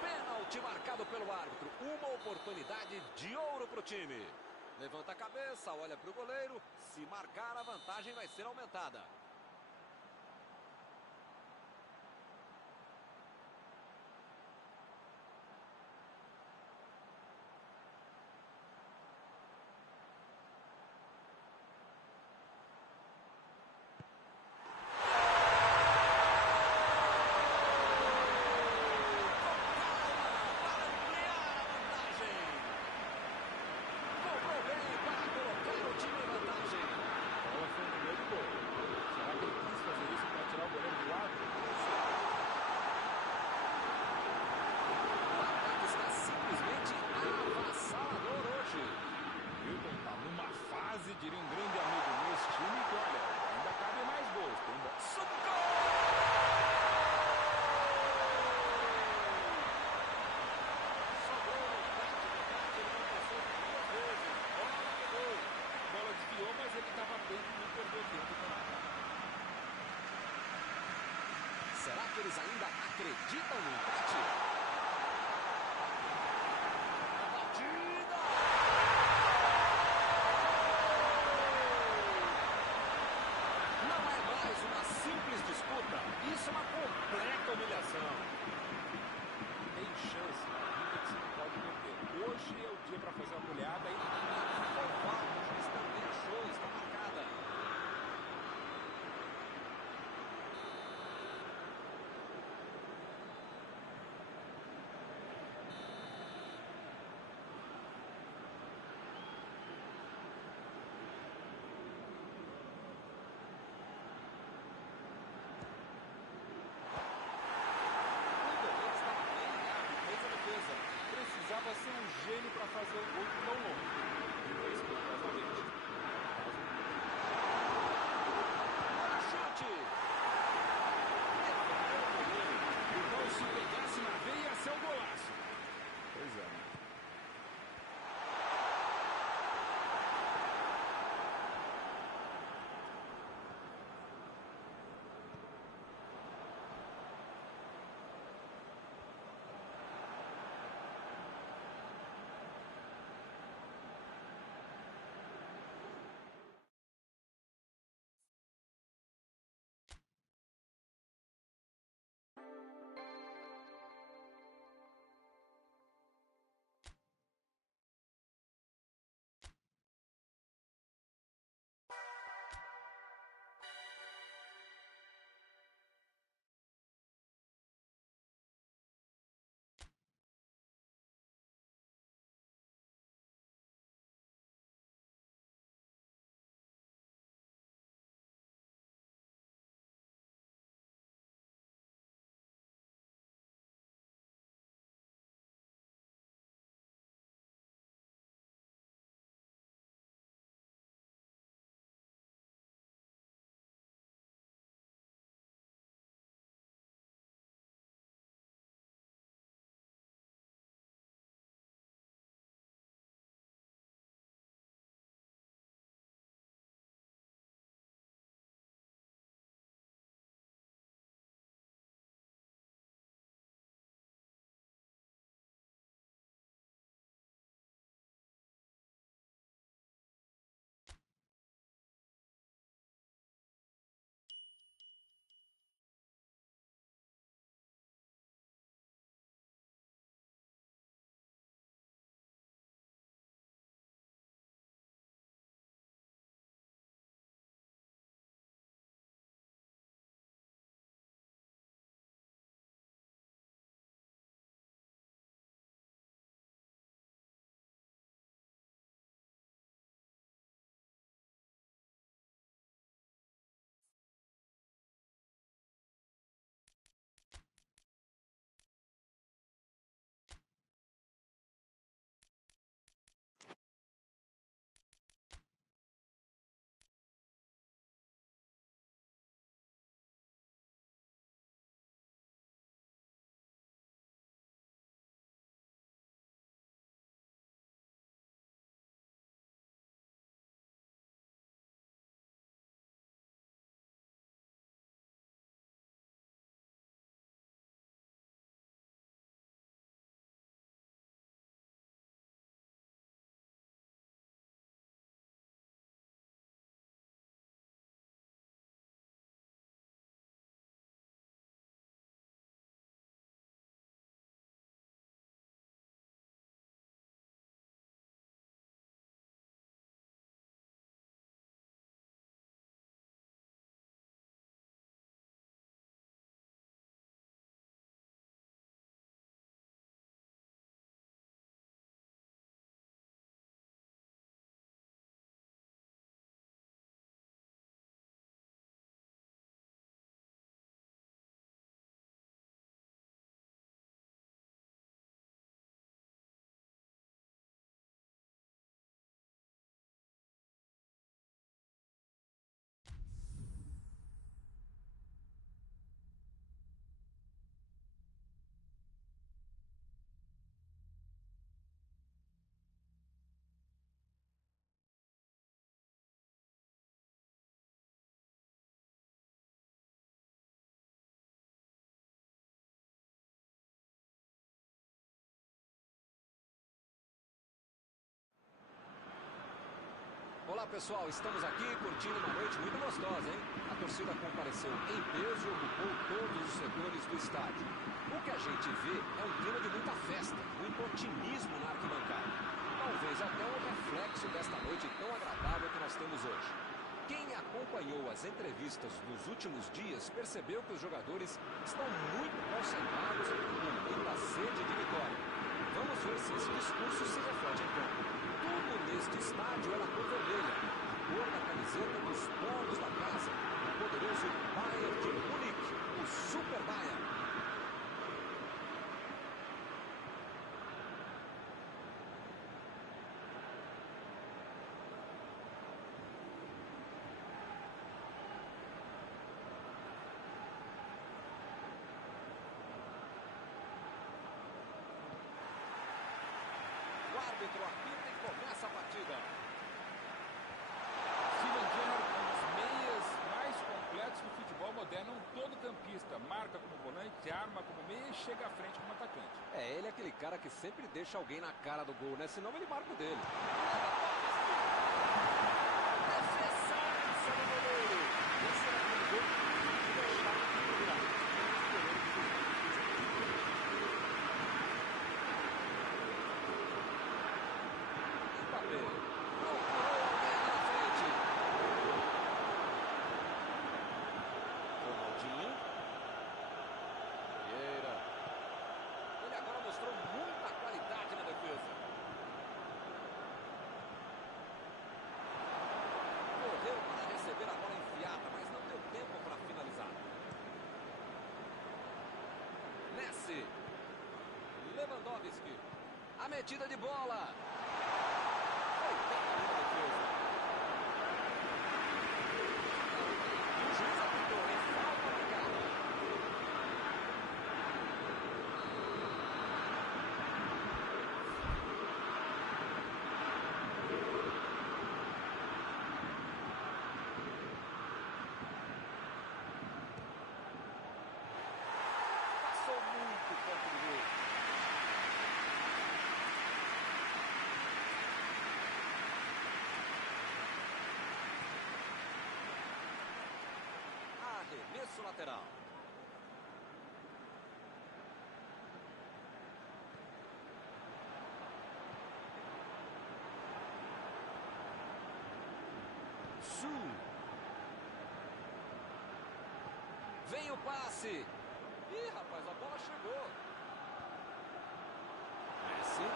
Pênalti marcado pelo árbitro. Uma oportunidade de ouro pro time. Levanta a cabeça, olha pro goleiro. Se marcar, a vantagem vai ser aumentada. Diria um grande amigo nesse time que, olha, ainda cabe mais gols. Sobrou no bate-rebate, ele não passou por 2 vezes. Bola pro gol. A bola desviou, mas ele estava bem e não perdeu tempo com nada. Será que eles ainda acreditam no empate? A batida! Não é mais uma simples disputa. Isso é uma completa humilhação. Tem chance na vida que você não pode perder. Hoje é o dia para fazer uma goleada e Concordo, o juiz também achou, está marcada. precisava ser um gênio para fazer o gol tão longo. Foi isso novamente. Olha o chute! Então, se pegasse na veia, ia ser um golaço. Pois é. Olá pessoal, estamos aqui curtindo uma noite muito gostosa, hein? A torcida compareceu em peso e ocupou todos os setores do estádio. O que a gente vê é um clima de muita festa, muito otimismo na arquibancada. Talvez até um reflexo desta noite tão agradável que nós temos hoje. Quem acompanhou as entrevistas nos últimos dias percebeu que os jogadores estão muito concentrados com muita sede de vitória. Vamos ver se esse discurso se reflete em campo. Tudo neste estádio é na cor vermelha, a cor da camiseta dos povos da casa, o poderoso Bayern de Munique, o Super Bayern. O árbitro apita e começa a partida. Steven Gerrard é um dos meias mais completos do futebol moderno, um todo campista, marca como volante, arma como meia e chega à frente como atacante. É, ele é aquele cara que sempre deixa alguém na cara do gol, né? Senão ele marca o dele. Defesaça do goleiro. Esse era aquele gol que deixava o virar. Mbappé procurou alguém na frente. Ronaldinho. Vieira. Ele agora mostrou muita qualidade na defesa. Correu para receber a bola enfiada, mas não deu tempo para finalizar. Messi. Lewandowski. A metida de bola. Foi bem ali na defesa. O juiz apitou, hein? Falta marcada. Passou muito perto do gol. Arremesso lateral. Su. Vem o passe. Ih, rapaz, a bola chegou. Messi.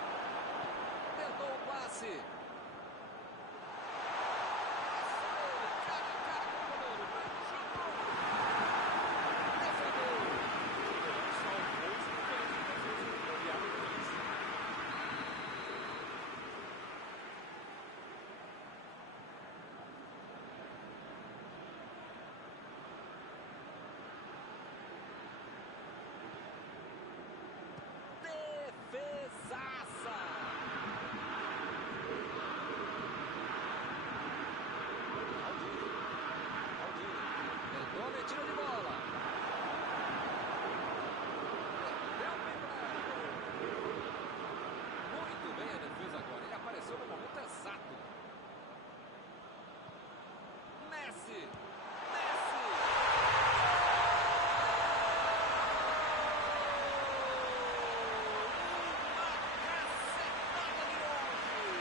Tentou o passe. Cara a cara com o goleiro. Chegou. Defendeu. Salvou os defesas enviaram três. Defesaça. Aldini. Tentou a metida de bola. Deu bem pra ela. Muito bem a defesa agora. Ele apareceu no momento exato. Messi. Messi. Cacetada de longe.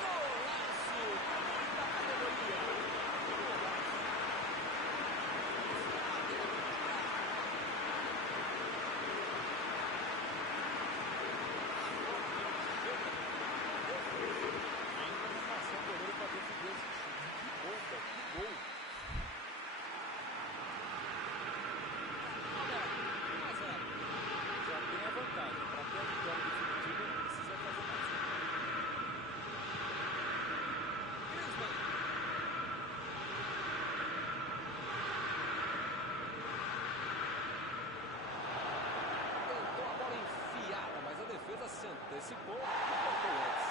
Golaço com muita categoria. Golaço. Ainda não passou o goleiro para defender esse chute. Que bomba, que gol. Mas é. Já tem a vantagem. Para ter a vitória definitiva, precisa fazer mais. Griezmann. Tentou a bola enfiada, mas a defesa se antecipou e tocou antes.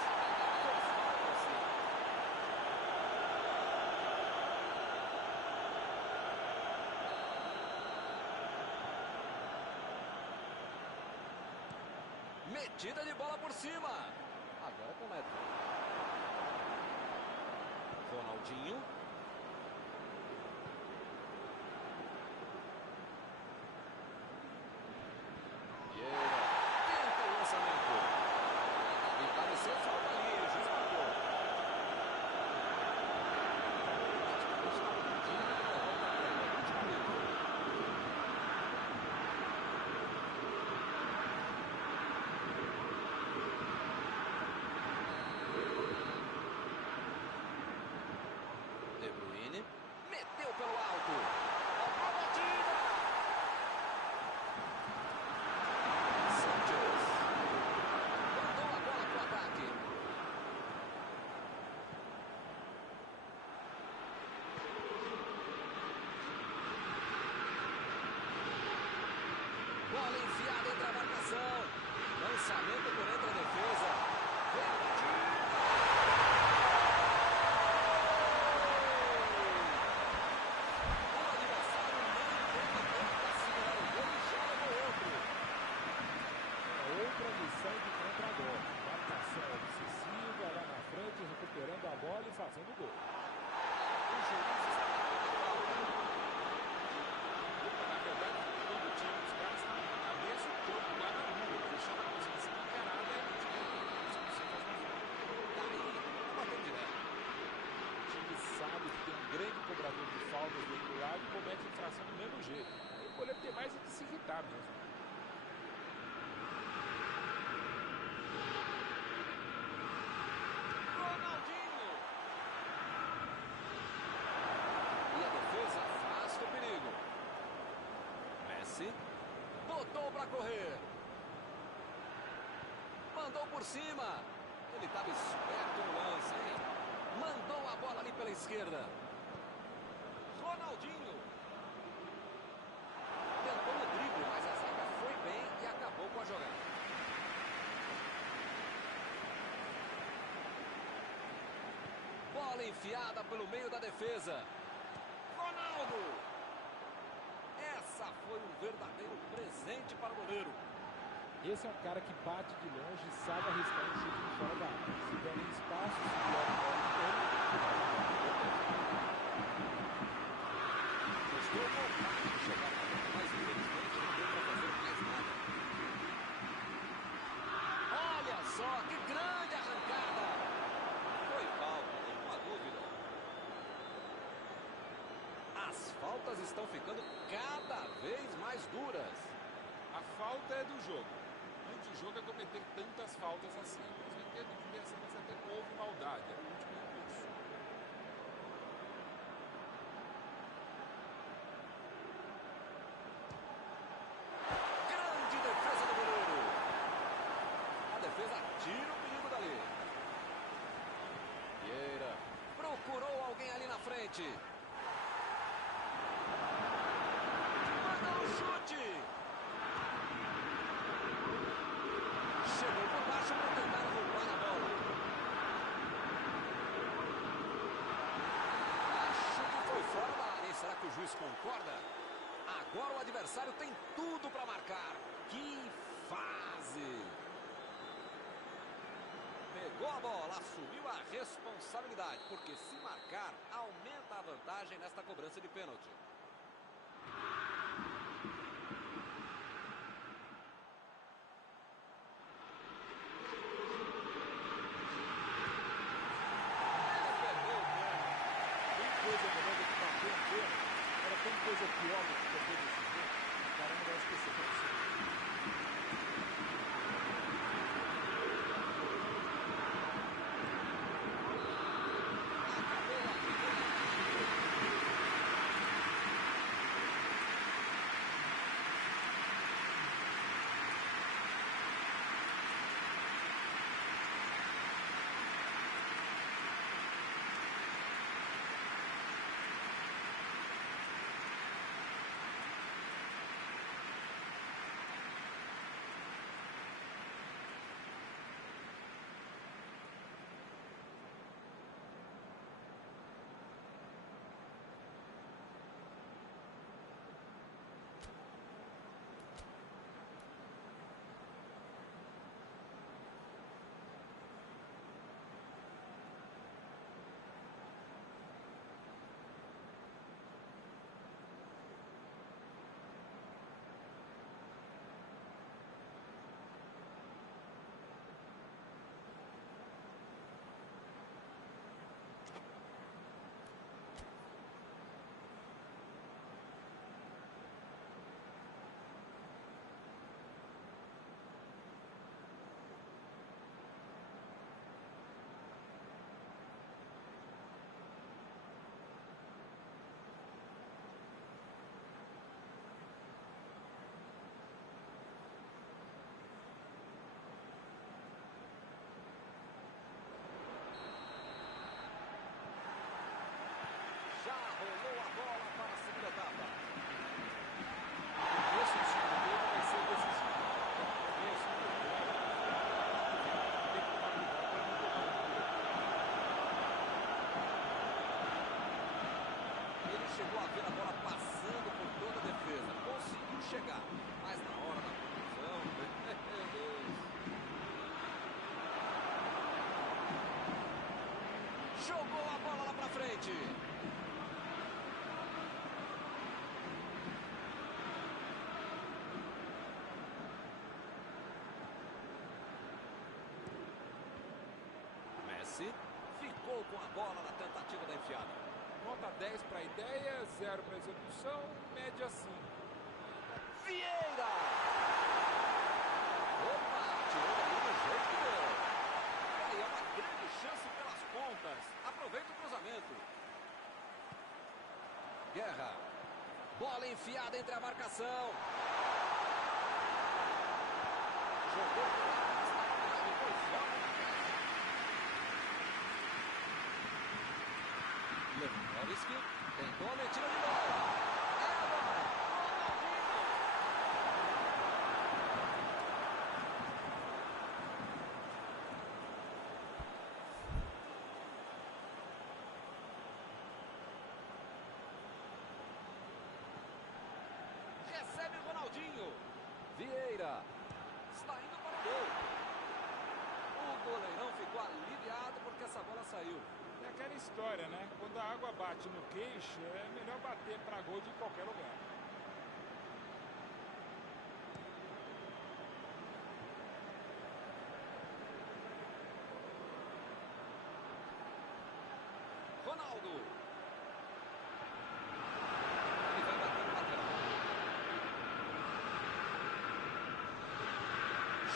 Forçado pra cima. Metida de bola por cima. Agora com o Neto. Ronaldinho. Vieira tenta o lançamento. E pareceu falta ali, o juiz marcou. De Bruyne meteu pelo alto. A batida. Sanchez mandou a bola pro ataque. Bola enfiada entre a marcação. Lançamento por entre a defesa. Vem a batida. O adversário não teve tempo para segurar o gol e já levou outro. Outra missão de contra-golpe. Marcação obsessiva lá na frente, recuperando a bola e fazendo gol. O juiz está batendo falta. Na verdade, o time do time dos caras está na cabeça, o corpo lá na rua. Deixando a coisa escancarada e o time não consegue fazer uma falta. Daí, tá batendo direto. O time sabe que tem um grande cobrador de faltas do outro lado e comete infração do mesmo jeito. Aí o goleiro tem mais é que se irritar mesmo. Ronaldinho. E a defesa afasta o perigo. Messi botou para correr. Mandou por cima. Ele estava esperto no lance, hein? Mandou a bola ali pela esquerda. Ronaldinho. Tentou no drible, mas a zaga foi bem e acabou com a jogada. Bola enfiada pelo meio da defesa. Ronaldo. Essa foi um verdadeiro presente para o goleiro. Esse é um cara que bate de longe e sabe arriscar um chute de fora da área. Se der nem espaço, se der a bola Mostrou vontade de chegar na bola, mas infelizmente não deu para fazer mais nada. Olha só que grande arrancada. Foi falta, nenhuma dúvida. As faltas estão ficando cada vez mais duras. A falta é do jogo. Anti-jogo é cometer tantas faltas assim. Mas eu entendo que dessa vez até não houve maldade. Era o último impulso. Grande defesa do goleiro. A defesa tira o perigo dali. Vieira procurou alguém ali na frente. Mandou o chute. Chegou por baixo para tentar roubar a bola. Acho que foi fora da área. Será que o juiz concorda? Agora o adversário tem tudo para marcar. Que fase! Pegou a bola, assumiu a responsabilidade, porque se marcar, aumenta a vantagem nesta cobrança de pênalti. coisa melhor do que bater um pênalti. Agora tem coisa pior do que perder desse jeito. O cara não vai esquecer pra você. chegou a ver a bola passando por toda a defesa. Conseguiu chegar, mas na hora da conclusão, meu Deus. Jogou a bola lá pra frente. Messi ficou com a bola na tentativa da enfiada. Nota 10 para a ideia, 0 para a execução, média 5. Vieira! Opa, tirou ali do jeito que deu. E aí é uma grande chance pelas pontas. Aproveita o cruzamento. Guerra. Bola enfiada entre a marcação. Jogou por lá, depois joga na casa. Lewandowski tentou a metida de bola. É agora. Ronaldinho. Recebe o Ronaldinho. Vieira. Está indo para o gol. O goleirão ficou aliviado porque essa bola saiu. É aquela história, né? Quando a água bate no queixo, é melhor bater para gol de qualquer lugar. Ronaldo. Ele vai bater no lateral.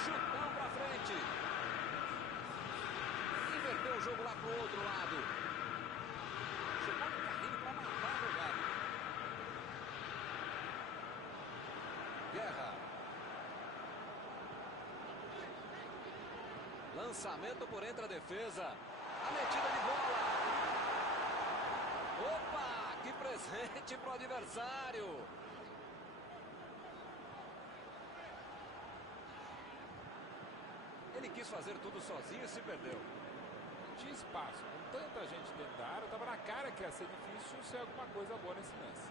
Chutão pra frente. Inverteu o jogo lá pro outro lado. Chegou no carrinho para matar a jogada. Guerra. Lançamento por entre a defesa. A metida de bola. Opa, que presente pro adversário. Ele quis fazer tudo sozinho e se perdeu. Tinha espaço, com tanta gente dentro da área, estava na cara que ia ser difícil ser alguma coisa boa nesse lance.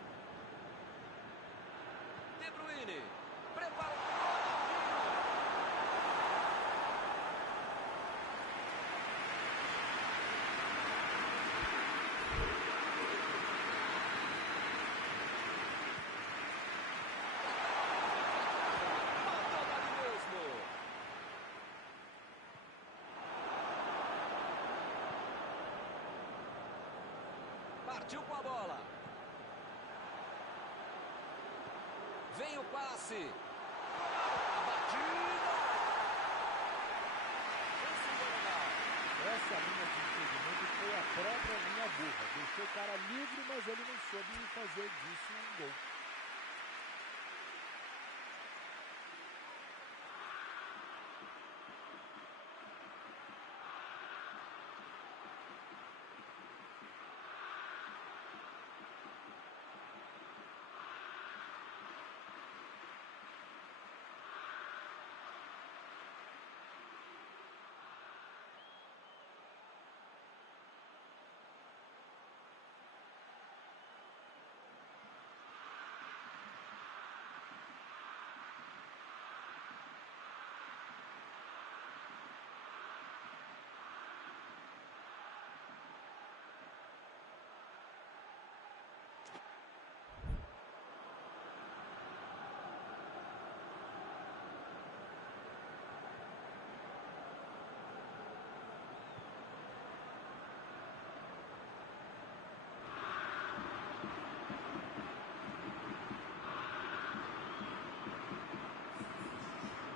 De Bruyne, prepara o Ronaldinho. Mandou dali mesmo. Partiu com a bola. Vem o passe. A batida. Chance do Legal. Essa linha de impedimento foi a própria linha burra. Deixou o cara livre, mas ele não soube fazer disso um gol.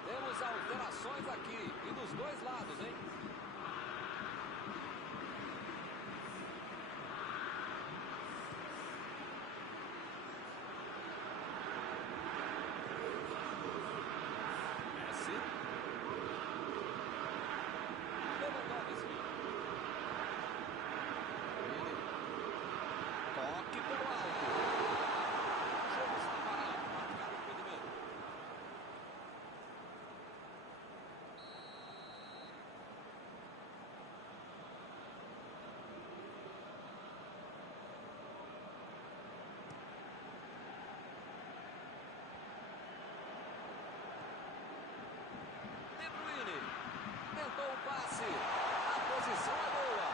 Temos alterações aqui e dos dois lados, hein? Messi. Lewandowski. Toque pelo alto. O jogo está parado. Marcado o impedimento. Maldini. Tentou o passe. A posição é boa.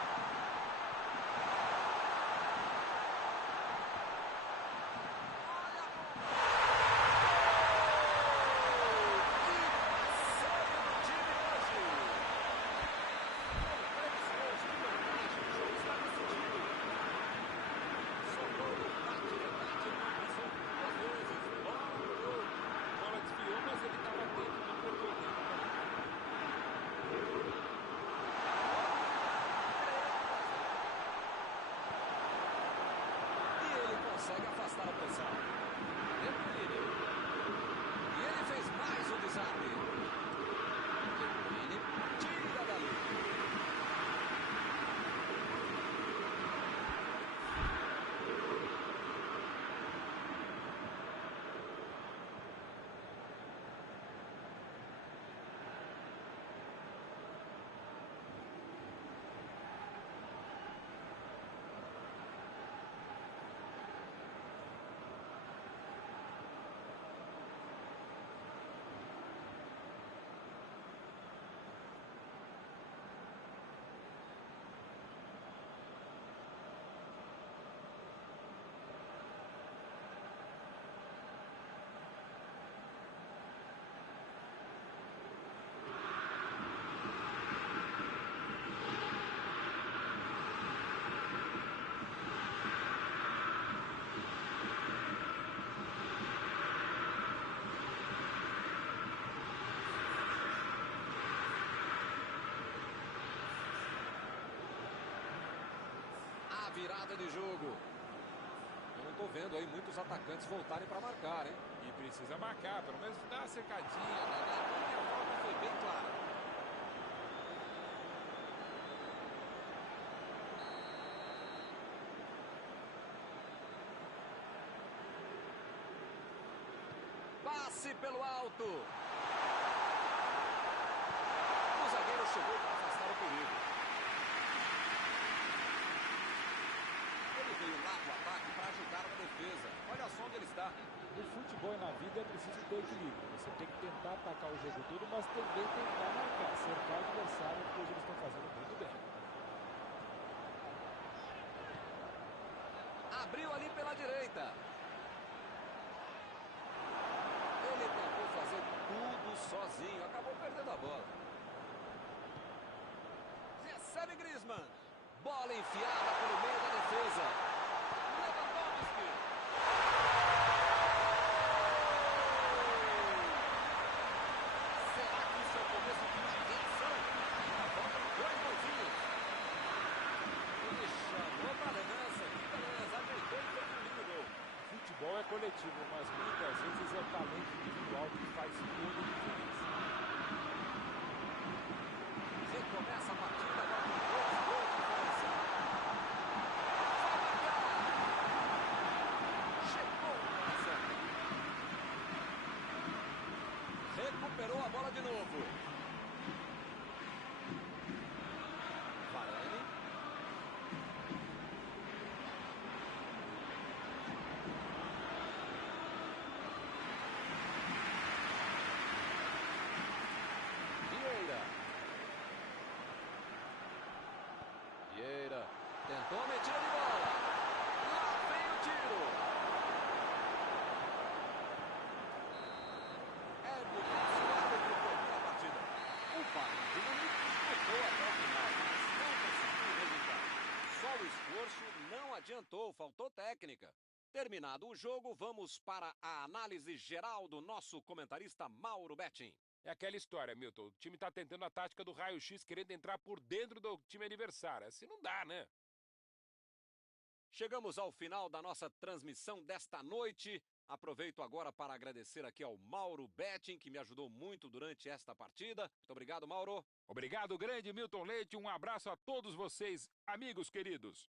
Consegue afastar a pressão. De Bruyne. E ele fez mais um desarme. De Bruyne tira dali. Virada de jogo. Eu não tô vendo aí muitos atacantes voltarem para marcar, hein? E precisa marcar, pelo menos dar uma cercadinha. A falta foi bem clara. Passe pelo alto. O zagueiro chegou para afastar o perigo. Veio lá no ataque para ajudar na defesa. Olha só onde ele está. No futebol e na vida é preciso ter equilíbrio. Você tem que tentar atacar o jogo todo, mas também tentar marcar, cercar o adversário, que hoje eles estão fazendo muito bem. Abriu ali pela direita. Ele tentou fazer tudo sozinho. Acabou perdendo a bola. Recebe Griezmann. Bola enfiada pelo meio da defesa. Lewandowski. Será que isso é o começo de uma reação? A bola de 2 golzinhos. Ele chamou para a liderança. Que beleza. Ajeitou e fez um lindo gol. Futebol é coletivo, mas muitas vezes é talento individual que faz toda a diferença. Recomeça a partida agora com 2 gols de diferença. Recuperou a bola de novo. Varane. Vieira. Vieira. Tentou a metida de bola. Lá vem o tiro. É bonito. O Bayern lutou até o final, mas não conseguiu o resultado. Só o esforço não adiantou, faltou técnica. Terminado o jogo, vamos para a análise geral do nosso comentarista Mauro Betting. É aquela história, Milton. O time tá tentando a tática do raio-x, querendo entrar por dentro do time adversário. Assim não dá, né? Chegamos ao final da nossa transmissão desta noite. Aproveito agora para agradecer aqui ao Mauro Betting, que me ajudou muito durante esta partida. Muito obrigado, Mauro. Obrigado, grande Milton Leite. Um abraço a todos vocês, amigos queridos.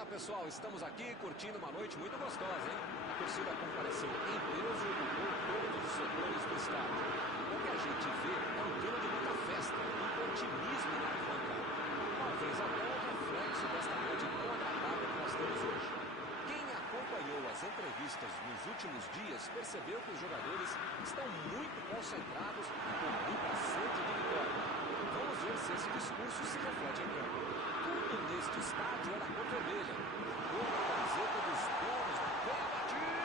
Olá, pessoal, estamos aqui curtindo uma noite muito gostosa, hein? A torcida compareceu em peso e ocupou todos os setores do estádio. O que a gente vê é um clima de muita festa, muito otimismo na arquibancada. Talvez até o reflexo desta noite tão agradável que nós temos hoje. Quem acompanhou as entrevistas nos últimos dias percebeu que os jogadores estão muito concentrados e com muita sede de vitória. Vamos ver se esse discurso se reflete em campo. Tudo neste estádio é na cor vermelha. Cor da camiseta dos donos da veia batida.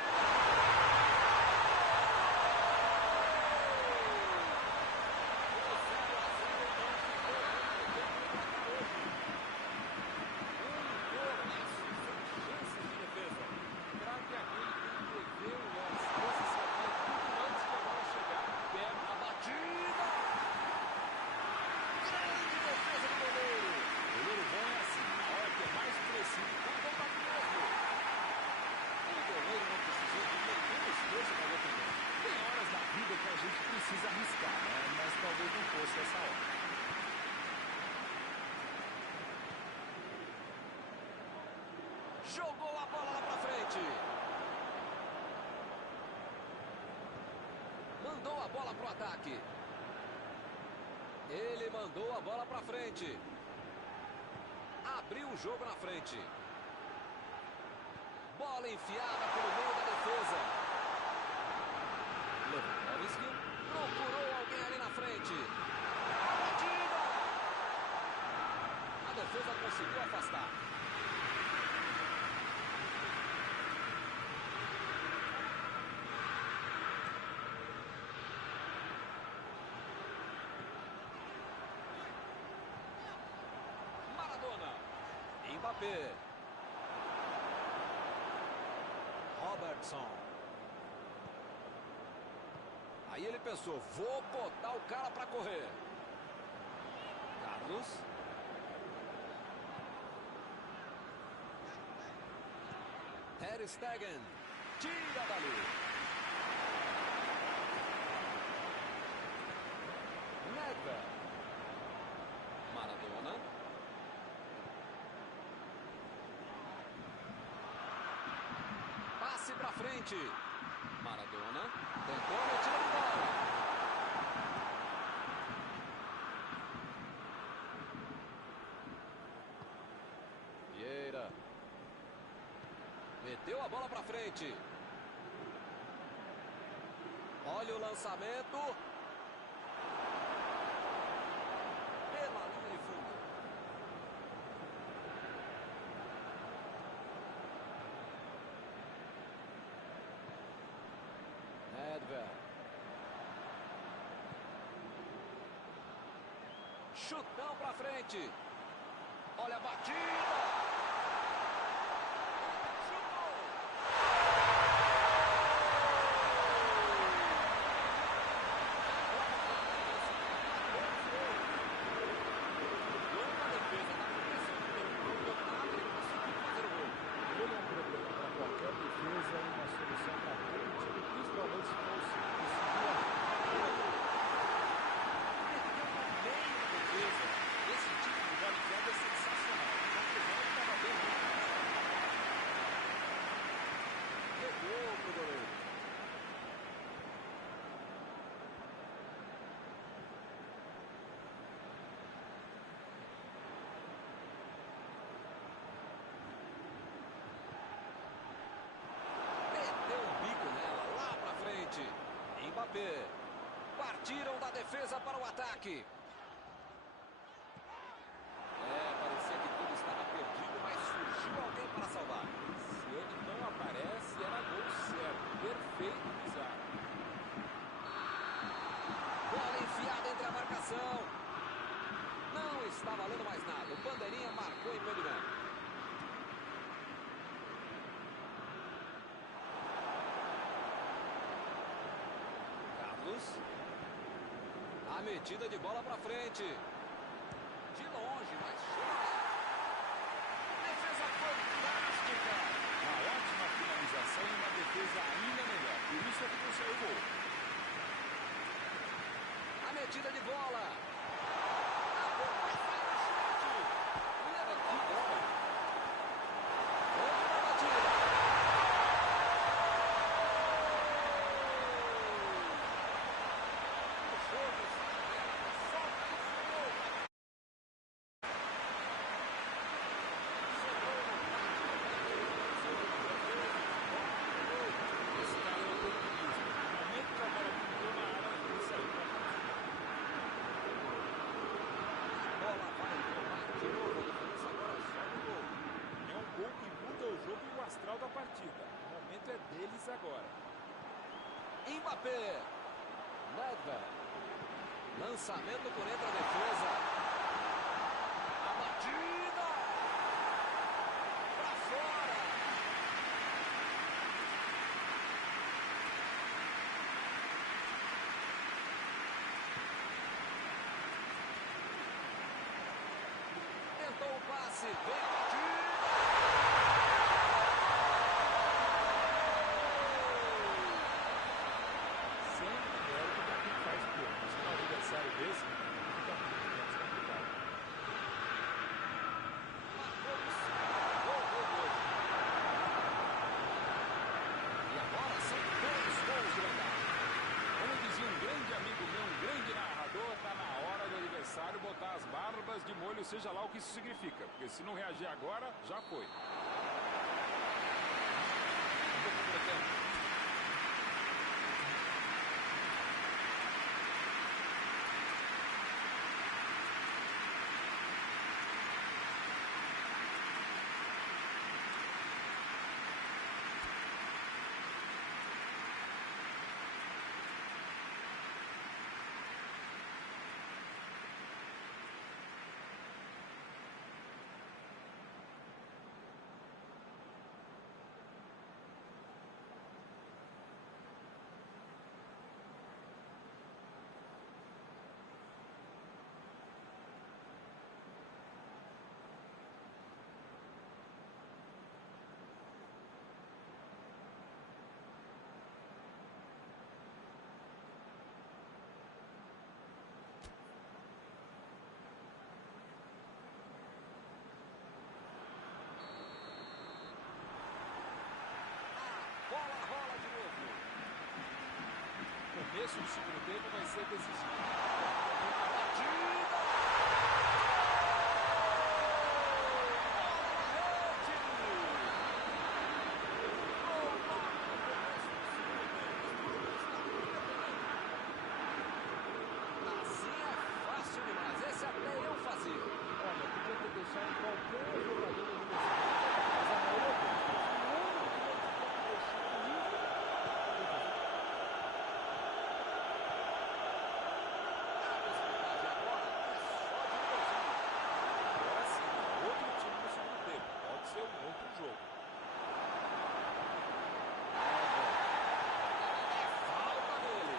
Precisa arriscar, né? Mas talvez não fosse essa hora. Jogou a bola lá pra frente. Mandou a bola pro ataque. Ele mandou a bola pra frente. Abriu o jogo na frente. Bola enfiada pelo meio da defesa. Lewandowski procurou alguém ali na frente. Batida! A defesa conseguiu afastar. Maradona. Mbappé. Robertson. Aí ele pensou, vou botar o cara para correr. Carlos. Ter Stegen. Tira dali. Nedved. Maradona. Passe para frente. Maradona tentou a metida de bola. Vieira. Meteu a bola pra frente. Olha o lançamento. Pela linha de fundo. Nedved. Chutão pra frente. Olha a batida. Chutou. Boa defesa na proteção do campeonato e conseguiu fazer o gol. Ele é um problema para qualquer defesa e uma solução para todo time, principalmente se fosse conseguir Meteu no meio da defesa. Esse tipo de bola enfiada é sensacional. O confusão estava bem ruim. Pegou pro goleiro. Meteu um bico nela, lá pra frente. Mbappé. Partiram da defesa para o ataque. Parecia que tudo estava perdido, mas surgiu alguém para salvar. Se ele não aparece, era gol certo. Perfeito pisar. Bola enfiada entre a marcação. Não está valendo mais nada. O bandeirinha marcou impedimento. Carlos. A metida de bola para frente. De longe, mas chega. Defesa fantástica. Uma ótima finalização e uma defesa ainda melhor. Por isso é que não saiu o gol. A metida de bola. A bola vai sair no chute. Levantou a bola. deles agora. Mbappé. Nedved. Lançamento por entre a defesa. A batida. Pra fora. Tentou o passe. Vem a batida. Sempre mérito para quem faz o gol. Mas com um adversário desse, fica muito menos complicado. Marcamos. Gol, gol, gol. E agora são 2 gols de vantagem. Como dizia um grande amigo meu, um grande narrador, tá na hora do adversário botar as barbas de molho, seja lá o que isso significa. Porque se não reagir agora, já foi. Bola rola de novo. O começo do segundo tempo vai ser decisivo. A batida. Assim é fácil demais. Esse até eu fazia. Olha, podia ter deixado qualquer jogador do adversário. Mas a maioria deles. Agora sim, outro time no segundo tempo. Pode ser um outro jogo. Falta dele.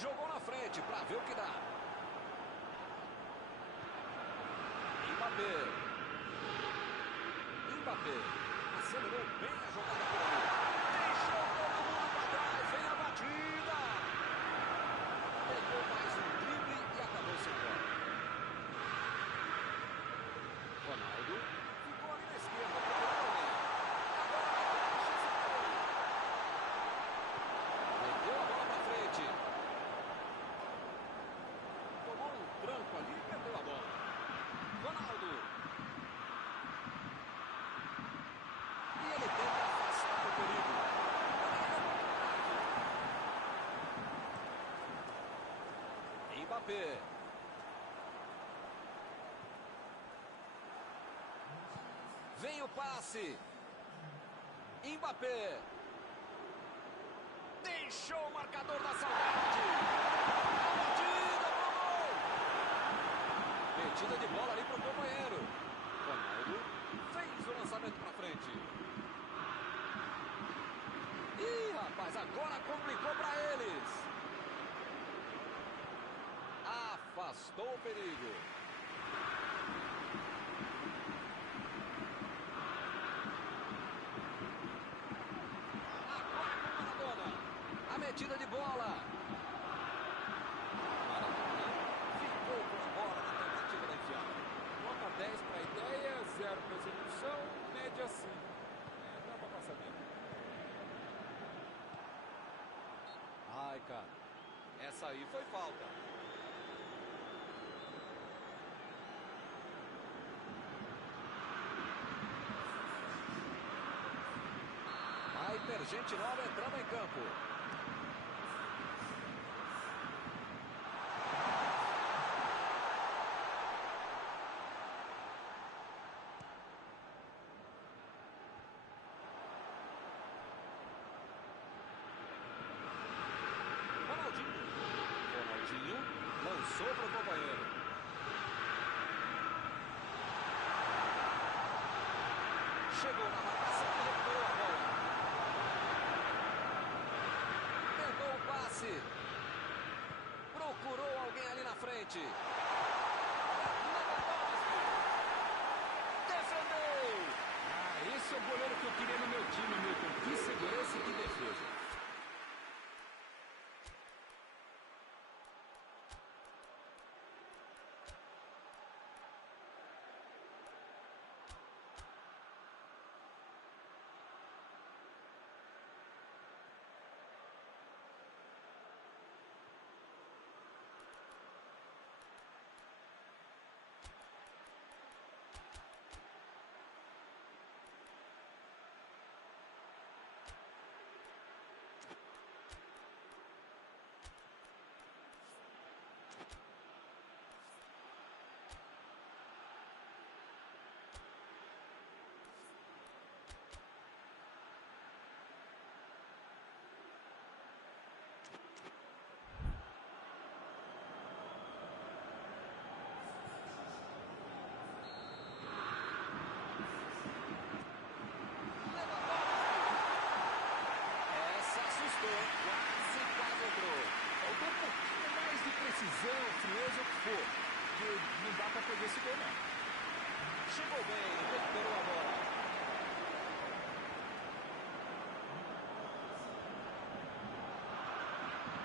Jogou na frente para ver o que dá. Mbappé. Mbappé. Acelerou bem a jogada por ali. Deixou todo mundo para trás. Vem a batida. Pegou mais um drible e acabou sem bola. Ronaldo. Ficou ali na esquerda. Procurou alguém. Agora vai ter uma chance para ele. Meteu a bola para frente. Tomou um tranco ali e perdeu a bola. Ronaldo. E ele tenta afastar o perigo. Mbappé. Vem o passe. Mbappé. Deixou o marcador da saudade. A batida pro gol. Metida de bola ali pro companheiro. Ronaldo fez o lançamento pra frente. Ih, rapaz, agora complicou pra eles. Afastou o perigo. Agora com Maradona. A metida de bola. Maradona ficou com a bola na tentativa da enfiada. Nota 10 para a ideia, 0 para a execução, média 5. Dá para passar bem. Ai, cara. Essa aí foi falta. Hyper Gentilova entrando em campo. passou para o companheiro. Chegou na marcação e recuperou a bola. Tentou o passe. Procurou alguém ali na frente. Defendeu. Esse é o goleiro que eu queria no meu time, Milton. Que segurança e que defesa. Faltou um pouquinho mais de precisão, frieza, o que for. Porque não dá pra perder esse gol, não. Chegou bem, recuperou a bola.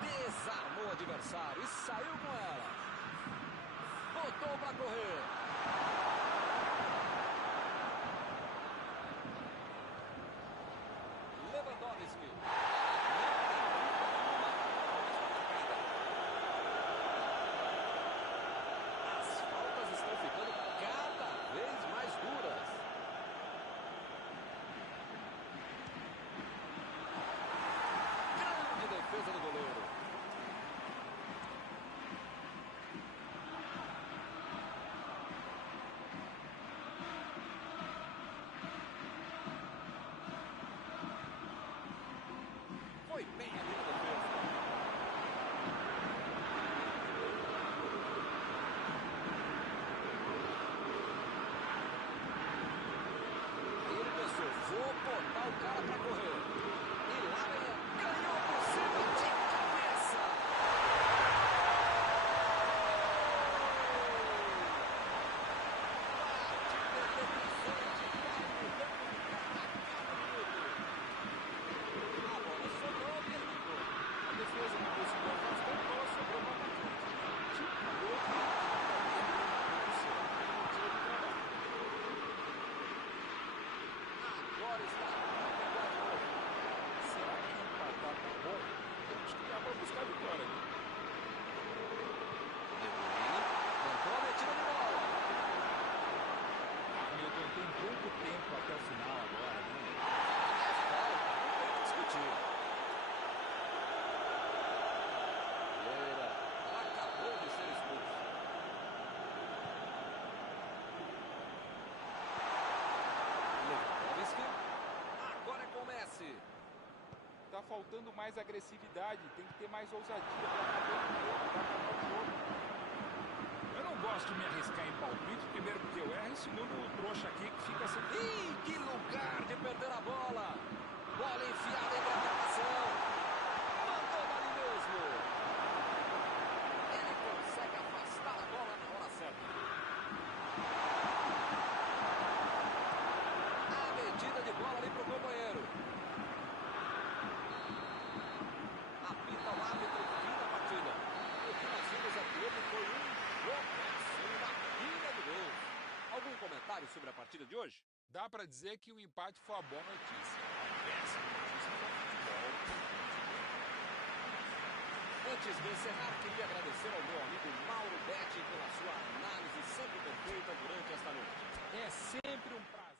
Desarmou o adversário e saiu com ela. Botou pra correr. Lewandowski. Defesa do goleiro. Foi bem ali na defesa. Aí ele pensou, vou botar o cara pra correr. E lá vem ele. Ganhou por cima de cabeça. A bola sobrou e ele ficou. A defesa não conseguiu afastar, a bola sobrou para o atacante. Tipo, acabou. Agora está a pegar de novo. Será que empatar tá bom? Eu acho que dá para buscar a vitória, né? Tentou a metida de bola. Hamilton tem pouco tempo até o final agora, né? É falta, não tem o que discutir. Vieira acabou de ser expulso. Lewandowski. Agora é com o Messi. Tá faltando mais agressividade, tem que ter mais ousadia para acabar o jogo. Eu não gosto de me arriscar em palpite, primeiro porque eu erro, e segundo o trouxa aqui que fica sem... Ih, que lugar de perder a bola. Bola enfiada entre a marcação. Mandou dali mesmo. Ele consegue afastar a bola na hora certa. A medida de bola ali pro companheiro. Apita o árbitro, fim da partida. E o que nós vimos aqui hoje foi um jogaço, uma pilha de gols. Algum comentário sobre a partida de hoje? Dá para dizer que o empate foi uma boa notícia. Uma péssima notícia para o futebol. Antes de encerrar, queria agradecer ao meu amigo Mauro Betti pela sua análise sempre perfeita durante esta noite. É sempre um prazer.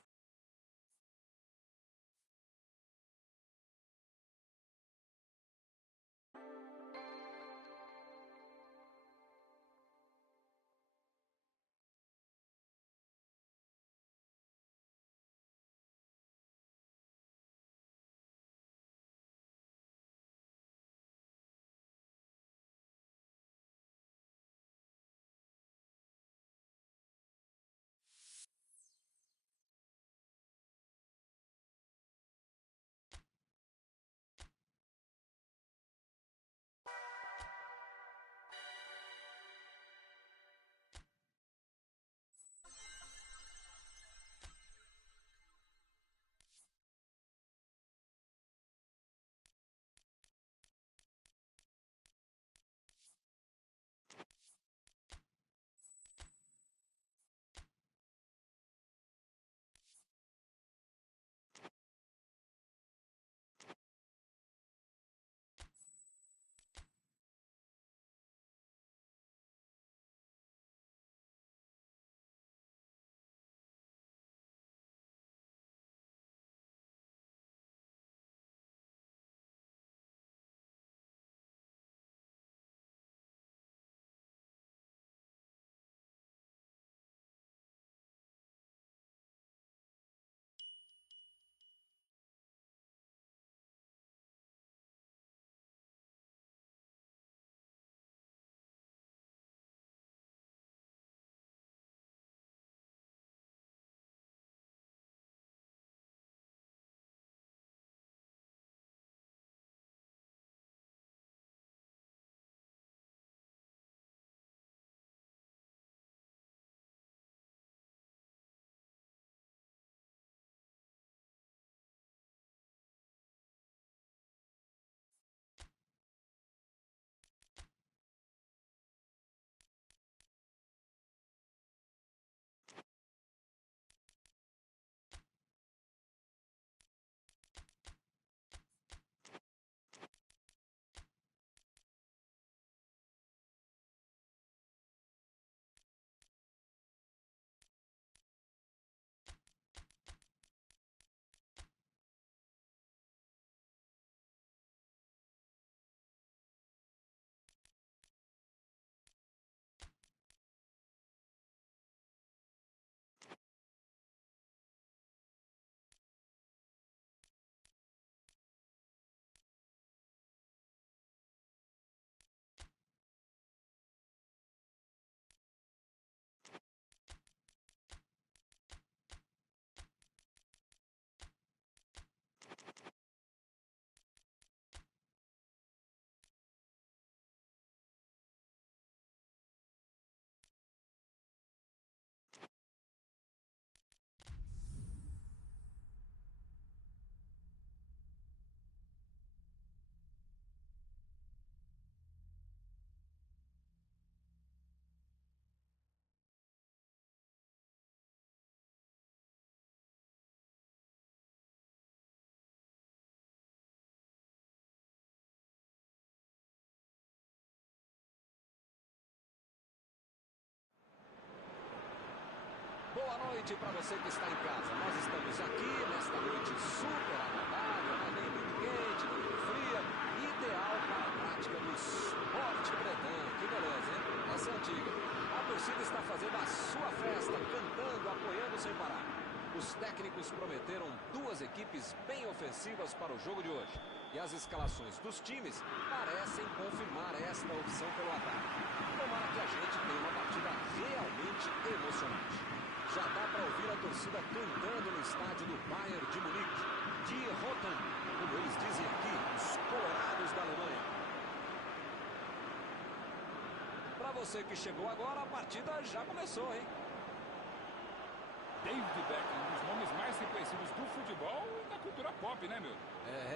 Boa noite para você que está em casa. Nós estamos aqui nesta noite super agradável, né? Nem muito quente, nem muito fria. Ideal para a prática do esporte bretão. Que beleza, hein? Essa é antiga. A torcida está fazendo a sua festa, cantando, apoiando sem parar. Os técnicos prometeram duas equipes bem ofensivas para o jogo de hoje. E as escalações dos times parecem confirmar esta opção pelo ataque. Tomara que a gente tenha uma partida realmente emocionante. Já dá para ouvir a torcida cantando no estádio do Bayern de Munique. Die Roten, como eles dizem aqui, os colorados da Alemanha. Para você que chegou agora, a partida já começou, hein? David Beckham, um dos nomes mais reconhecidos do futebol e da cultura pop, né, meu?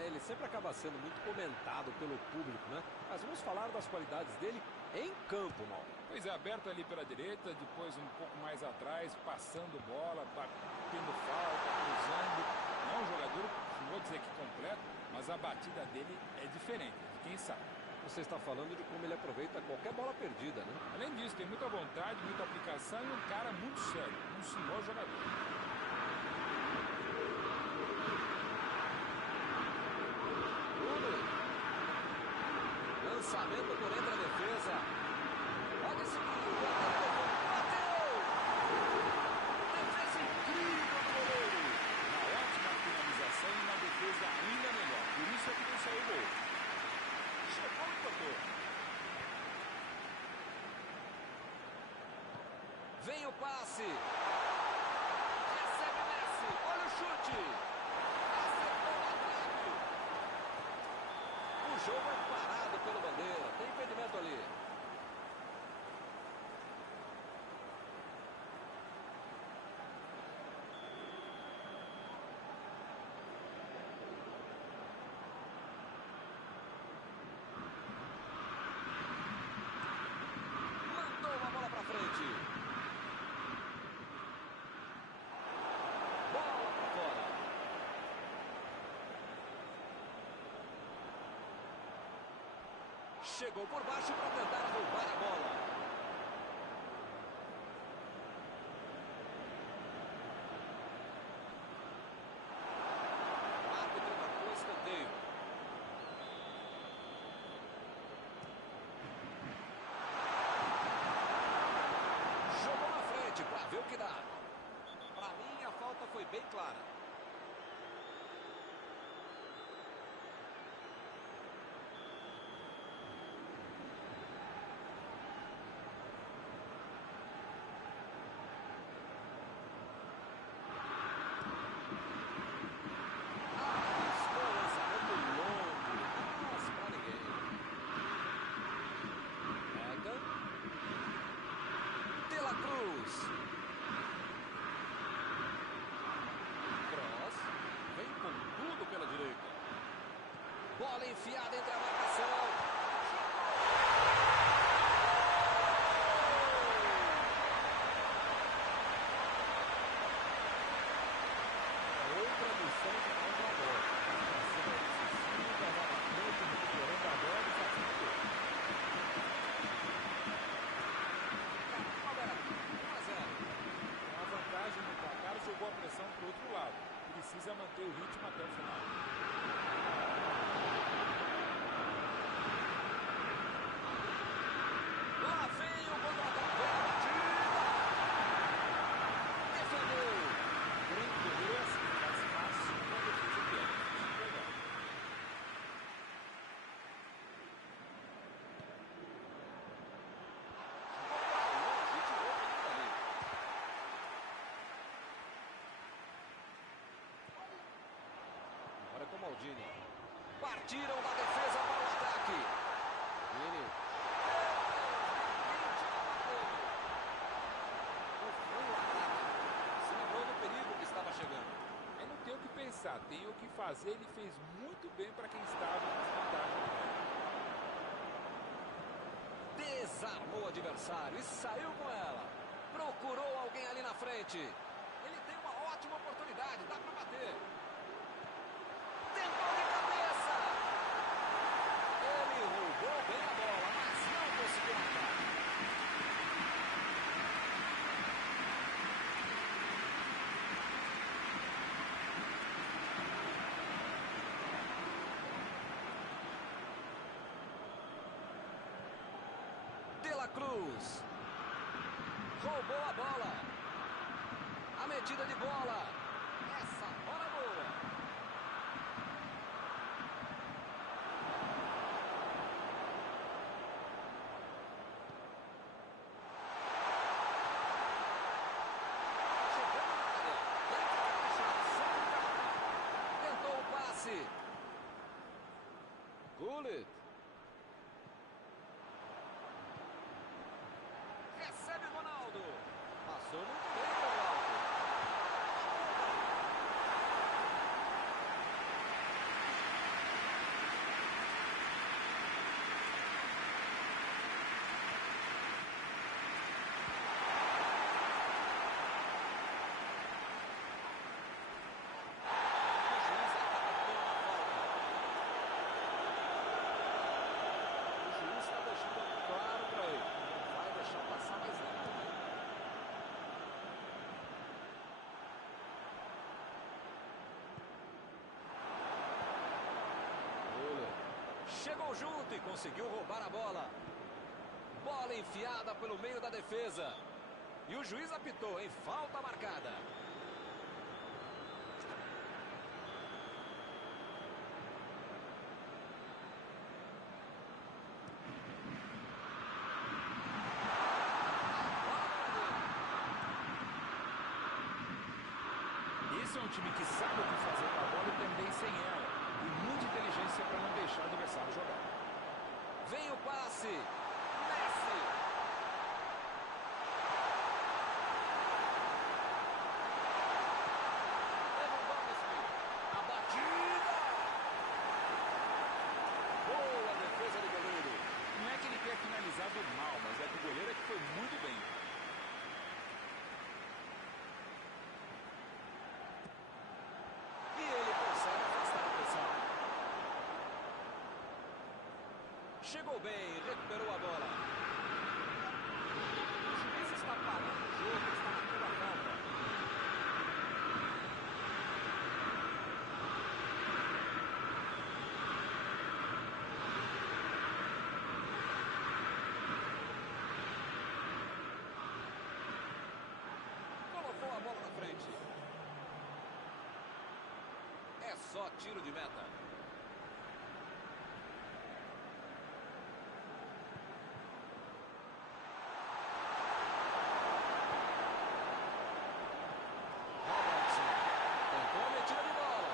Ele sempre acaba sendo muito comentado pelo público, né? Mas vamos falar das qualidades dele em campo, mal. Pois é, aberto ali pela direita, depois um pouco mais atrás, passando bola, batendo falta, cruzando. Não é um jogador, não vou dizer que completo, mas a batida dele é diferente, de quem sabe. Você está falando de como ele aproveita qualquer bola perdida, né? Além disso, tem muita vontade, muita aplicação e um cara muito sério, um senhor jogador. Lançamento por entre a defesa. Pode seguir. Bateu! Defesa incrível do goleiro. Uma ótima finalização e uma defesa ainda melhor. Por isso é que não saiu o gol. Chegou e tocou. Vem o passe. Recebe Messi. Olha o chute. Acertou o ataque. O jogo é parado pelo bandeira. Tem impedimento ali. Mandou uma bola pra frente. Bola pra fora. Chegou por baixo para tentar roubar a bola. O árbitro marcou escanteio. Jogou na frente para ver o que dá. Para mim, a falta foi bem clara. Arriscou o lançamento longo, mas para ninguém. Beckham. De La Cruz. Cross. Vem com tudo pela direita. Bola enfiada entre a marcação. Outra missão de contra a bola. Passando a decisiva, lá na frente, recuperando a bola e fazendo gol. Acabou aberto. 1 a 0. Com a vantagem no placar, jogou a pressão para o outro lado. Precisa manter o ritmo até o final. Lá vem o contra-ataque. Vem a batida. Defendeu. Grande goleiro é assim, faz fácil com a defesa dele. Legal. Jogou pra longe, tirou bonito ali. Agora com o Maldini. Partiram da defesa para o ataque. Vini. O ataque. Se livrou do perigo que estava chegando. Aí não tem o que pensar, tem o que fazer. Ele fez muito bem para quem estava em desvantagem. Desarmou o adversário e saiu com ela. Procurou alguém ali na frente. Ele tem uma ótima oportunidade, dá para bater. Tentou de cabeça. Ele roubou bem a bola, mas não conseguiu marcar. Jesus. Roubou a bola. A metida de bola. Essa bola boa. Chegando na área. Tem que encaixar. Sempre calma. Tentou o passe. Gullit. Recebe Ronaldo. Passou muito bem pelo alto. O juiz acaba dando a falta. O juiz está deixando claro para ele. Não vai deixar passar mais nada. Chegou junto e conseguiu roubar a bola. Bola enfiada pelo meio da defesa. E o juiz apitou em falta marcada. Esse é um time que sabe o que fazer com a bola e também sem ela. E muita inteligência para não deixar o adversário jogar. Vem o passe. Messi. Lewandowski. A batida. Boa defesa do goleiro. Não é que ele tenha finalizado mal, mas é que o goleiro é que foi muito bem. E ele consegue afastar a pressão. Chegou bem, recuperou a bola. O juiz está parando o jogo, está marcando a falta. Colocou a bola na frente. É só tiro de meta. Robertson. Tentou a metida de bola.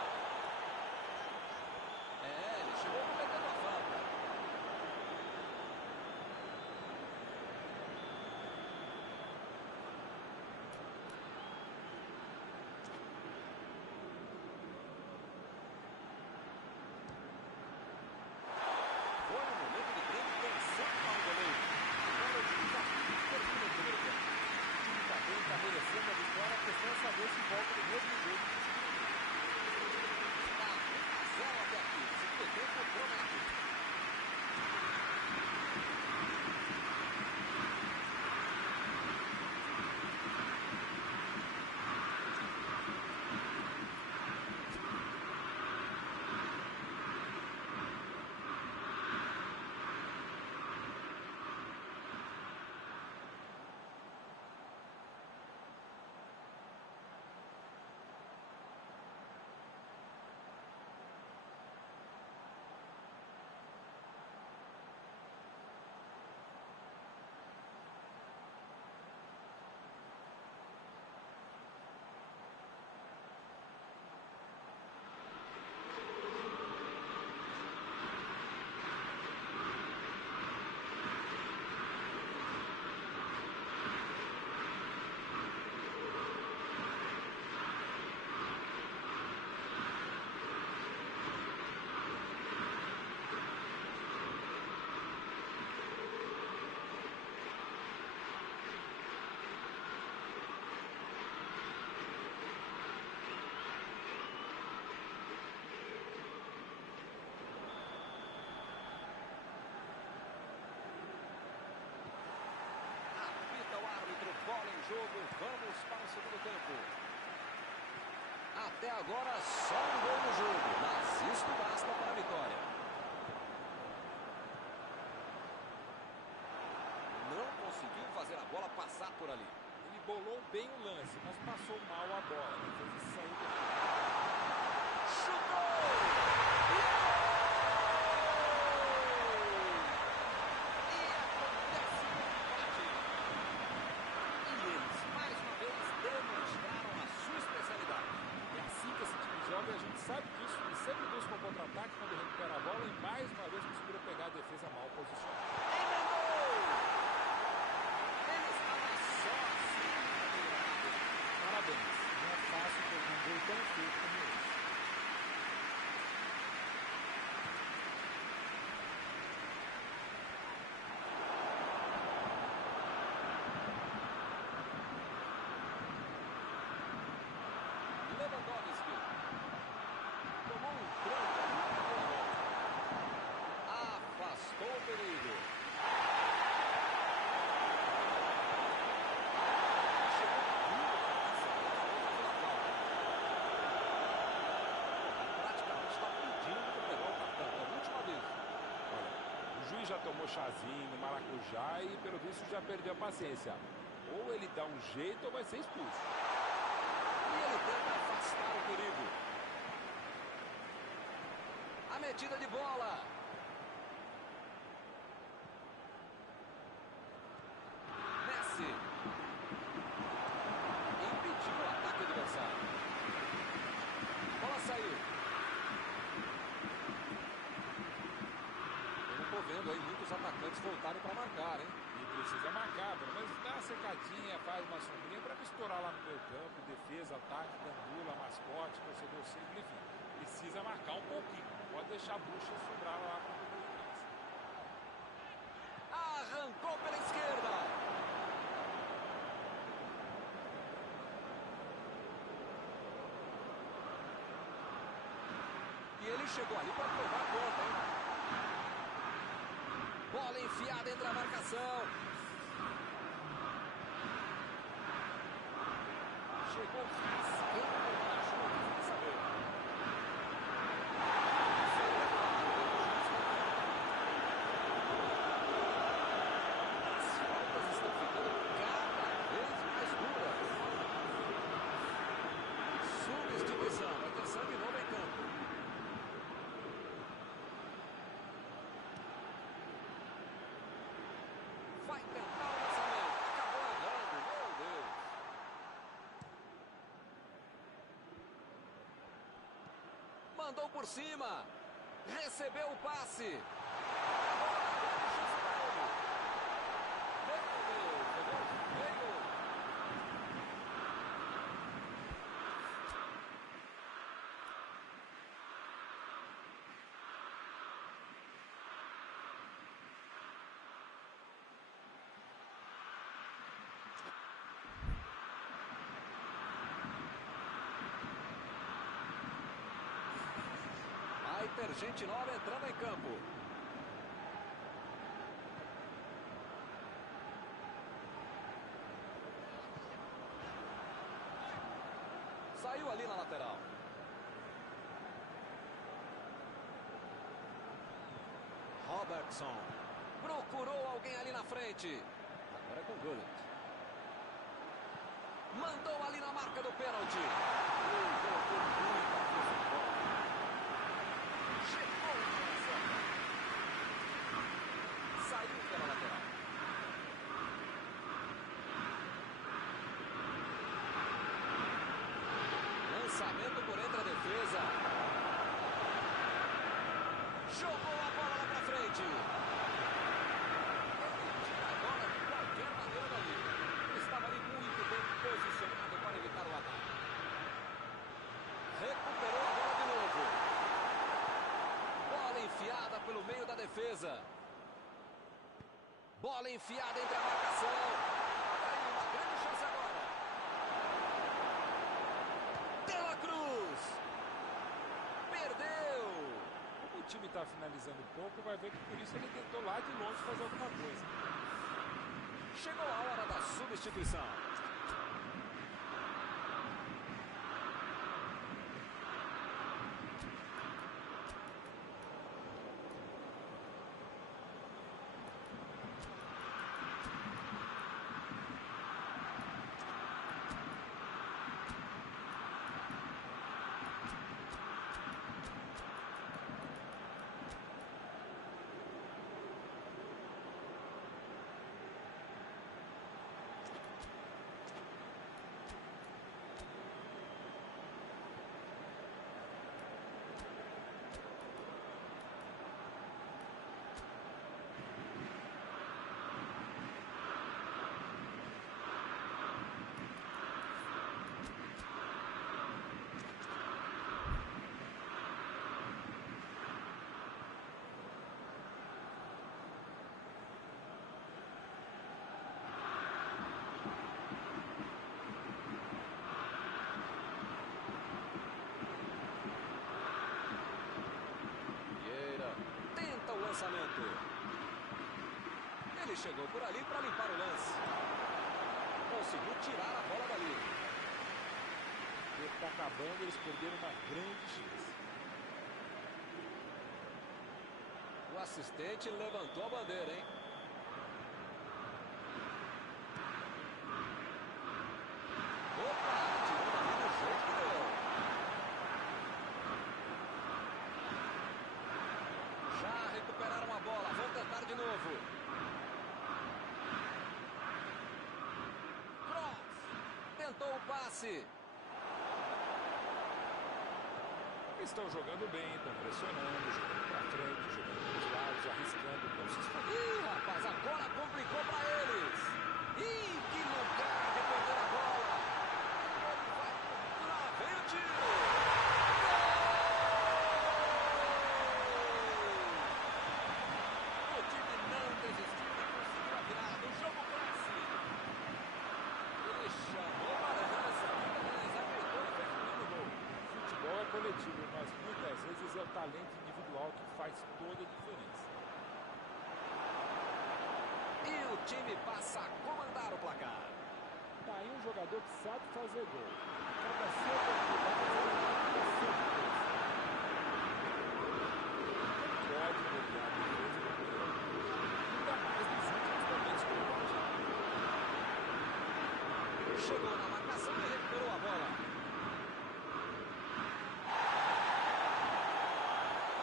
Ele chegou cometendo a falta. Foi um momento de grande tensão para o goleiro. Agora o juiz termina o primeiro tempo. O time está bem, está merecendo a vitória. A questão é saber se volta do mesmo jeito. Está 1-0 até aqui. Segundo tempo, promete. Bola em jogo, vamos para o segundo tempo. Até agora só um gol no jogo, mas isto basta para a vitória. Não conseguiu. por ali. Ele bolou bem o lance, mas passou mal a bola. A defesa saiu do... Chutou! E acontece o empate. E eles, mais uma vez, demonstraram a sua especialidade. É assim que esse time joga e a gente sabe disso. Ele sempre busca um contra-ataque quando recupera a bola e mais uma vez conseguiu pegar a defesa mal posicionada. Emendou! Ele estava só assim. Parabéns. Não é fácil ter um gol tão feito como esse. Lewandowski tomou um tranco na bola. Afastou o perigo. Chegou duro na marcação. Praticamente está pedindo para pegar o cartão. É a última vez. Olha, o juiz já tomou chazinho, maracujá e pelo visto já perdeu a paciência. Ou ele dá um jeito ou vai ser expulso. E ele tenta afastar o perigo. A metida de bola. Messi. Impediu o ataque adversário. Bola saiu. Eu não estou vendo aí muitos atacantes voltarem para marcar, hein? E precisa marcar, pelo menos dá uma secadinha, faz uma sombrinha para misturar lá no meio campo, defesa, ataque, gandula, mascote, torcedor sempre, enfim. Precisa marcar um pouquinho, não pode deixar a bucha sobrar lá para o Arrancou pela esquerda. E ele chegou ali para provar a conta, hein? Bola enfiada entre a marcação. Chegou riscando embaixo, não quis saber. As faltas estão ficando cada vez mais duras. Substituição, vai ter sangue novo em campo. Vai tentar o lançamento. Acabou errando. Meu Deus. Mandou por cima. Recebeu o passe. Agora a grande chance para ele. Meu Deus. Veio. Vai ter gente nova entrando em campo. Saiu ali na lateral. Robertson. Procurou alguém ali na frente. Agora é com Gullit. Mandou ali na marca do pênalti. Colocou muita força de bola. Chegou na direção. Saiu pela lateral. Lançamento por entre a defesa. Jogou a bola lá pra frente. Ele tira a bola de qualquer maneira dali. Ele estava ali muito bem posicionado para evitar o ataque. Recuperou a bola de novo. Bola enfiada pelo meio da defesa. Bola enfiada entre a marcação. Aí uma grande chance agora. De La Cruz. Perdeu. Como o time está finalizando pouco, vai ver que por isso ele tentou lá de longe fazer alguma coisa. Chegou a hora da substituição. lançamento. Ele chegou por ali para limpar o lance. Conseguiu tirar a bola dali. O tempo está acabando, eles perderam uma grande chance. O assistente levantou a bandeira, hein? Opa! Tirou dali do jeito que deu. Já recuperaram a bola. Vão tentar de novo. Cross! Tentou o passe. Estão jogando bem, estão pressionando, jogando pra frente, jogando pros lados, arriscando, não se escondendo. Ih, rapaz, agora complicou pra eles. Ih, que lugar de perder a bola. Ele vai... Lá vem o tiro. Gol! O time não desistiu e conseguiu a virada. O jogo cresce. Ele chamou a liderança. Beleza, gritou e fez o primeiro gol. Futebol é coletivo, mas muitas vezes é o talento individual que faz toda a diferença. E o time passa a comandar o placar. Tá aí um jogador que sabe fazer gol. Cada sua oportunidade é sempre cresce. Pode mudar a defesa, ainda mais nos últimos momentos do jogo. Chegou na marcação e recuperou a bola.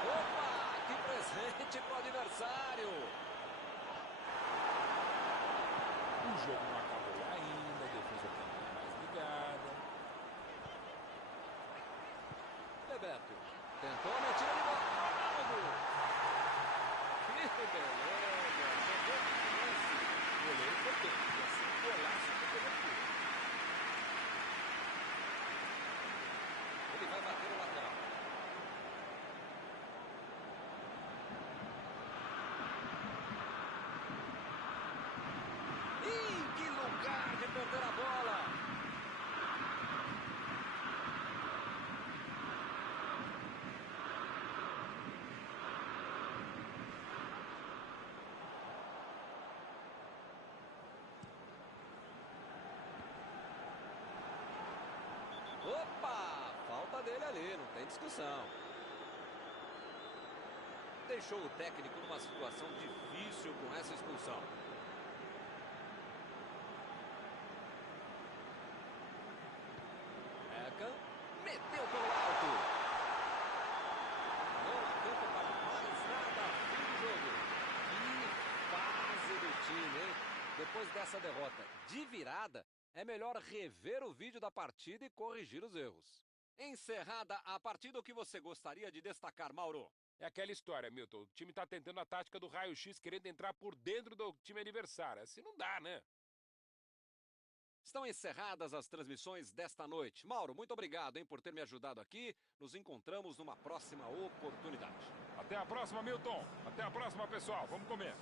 Opa, que presente pro adversário. O jogo não acabou ainda, a defesa tem que estar mais ligada. Bebeto tentou a metida de bola. Ronaldo. Que beleza. Jogou no lance. O goleiro foi bem, e assim golaço de cobertura. Ele vai bater o lateral. Ih, que lugar de perder a bola. Opa, falta dele ali, não tem discussão. Deixou o técnico numa situação difícil com essa expulsão. Beckham meteu pelo alto. Não há tempo para mais nada. Fim do jogo. Que fase do time, hein? Depois dessa derrota de virada, é melhor rever o vídeo da partida e corrigir os erros. Encerrada a partida, o que você gostaria de destacar, Mauro? É aquela história, Milton. O time tá tentando a tática do raio-x, querendo entrar por dentro do time adversário. Assim não dá, né? Estão encerradas as transmissões desta noite. Mauro, muito obrigado, hein, por ter me ajudado aqui. Nos encontramos numa próxima oportunidade. Até a próxima, Milton. Até a próxima, pessoal. Vamos comer.